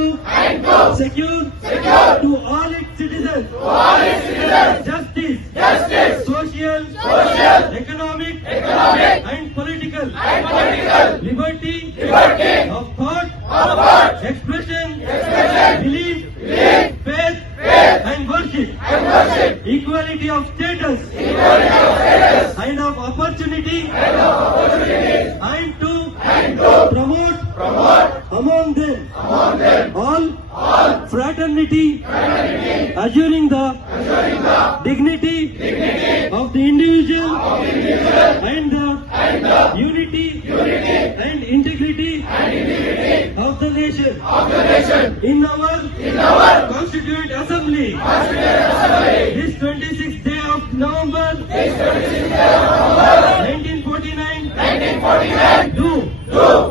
secure to all its citizens justice, social, economic, and political liberty of thought, expression, belief, faith, and worship, equality of status, and of opportunity, and to promote among them all fraternity, assuring the dignity of the individual and the unity and integrity of the nation in our Constituent Assembly this 26th day of November 1949 do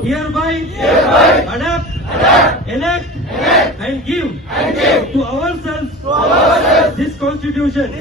hereby adapt, elect, and give to ourselves this Constitution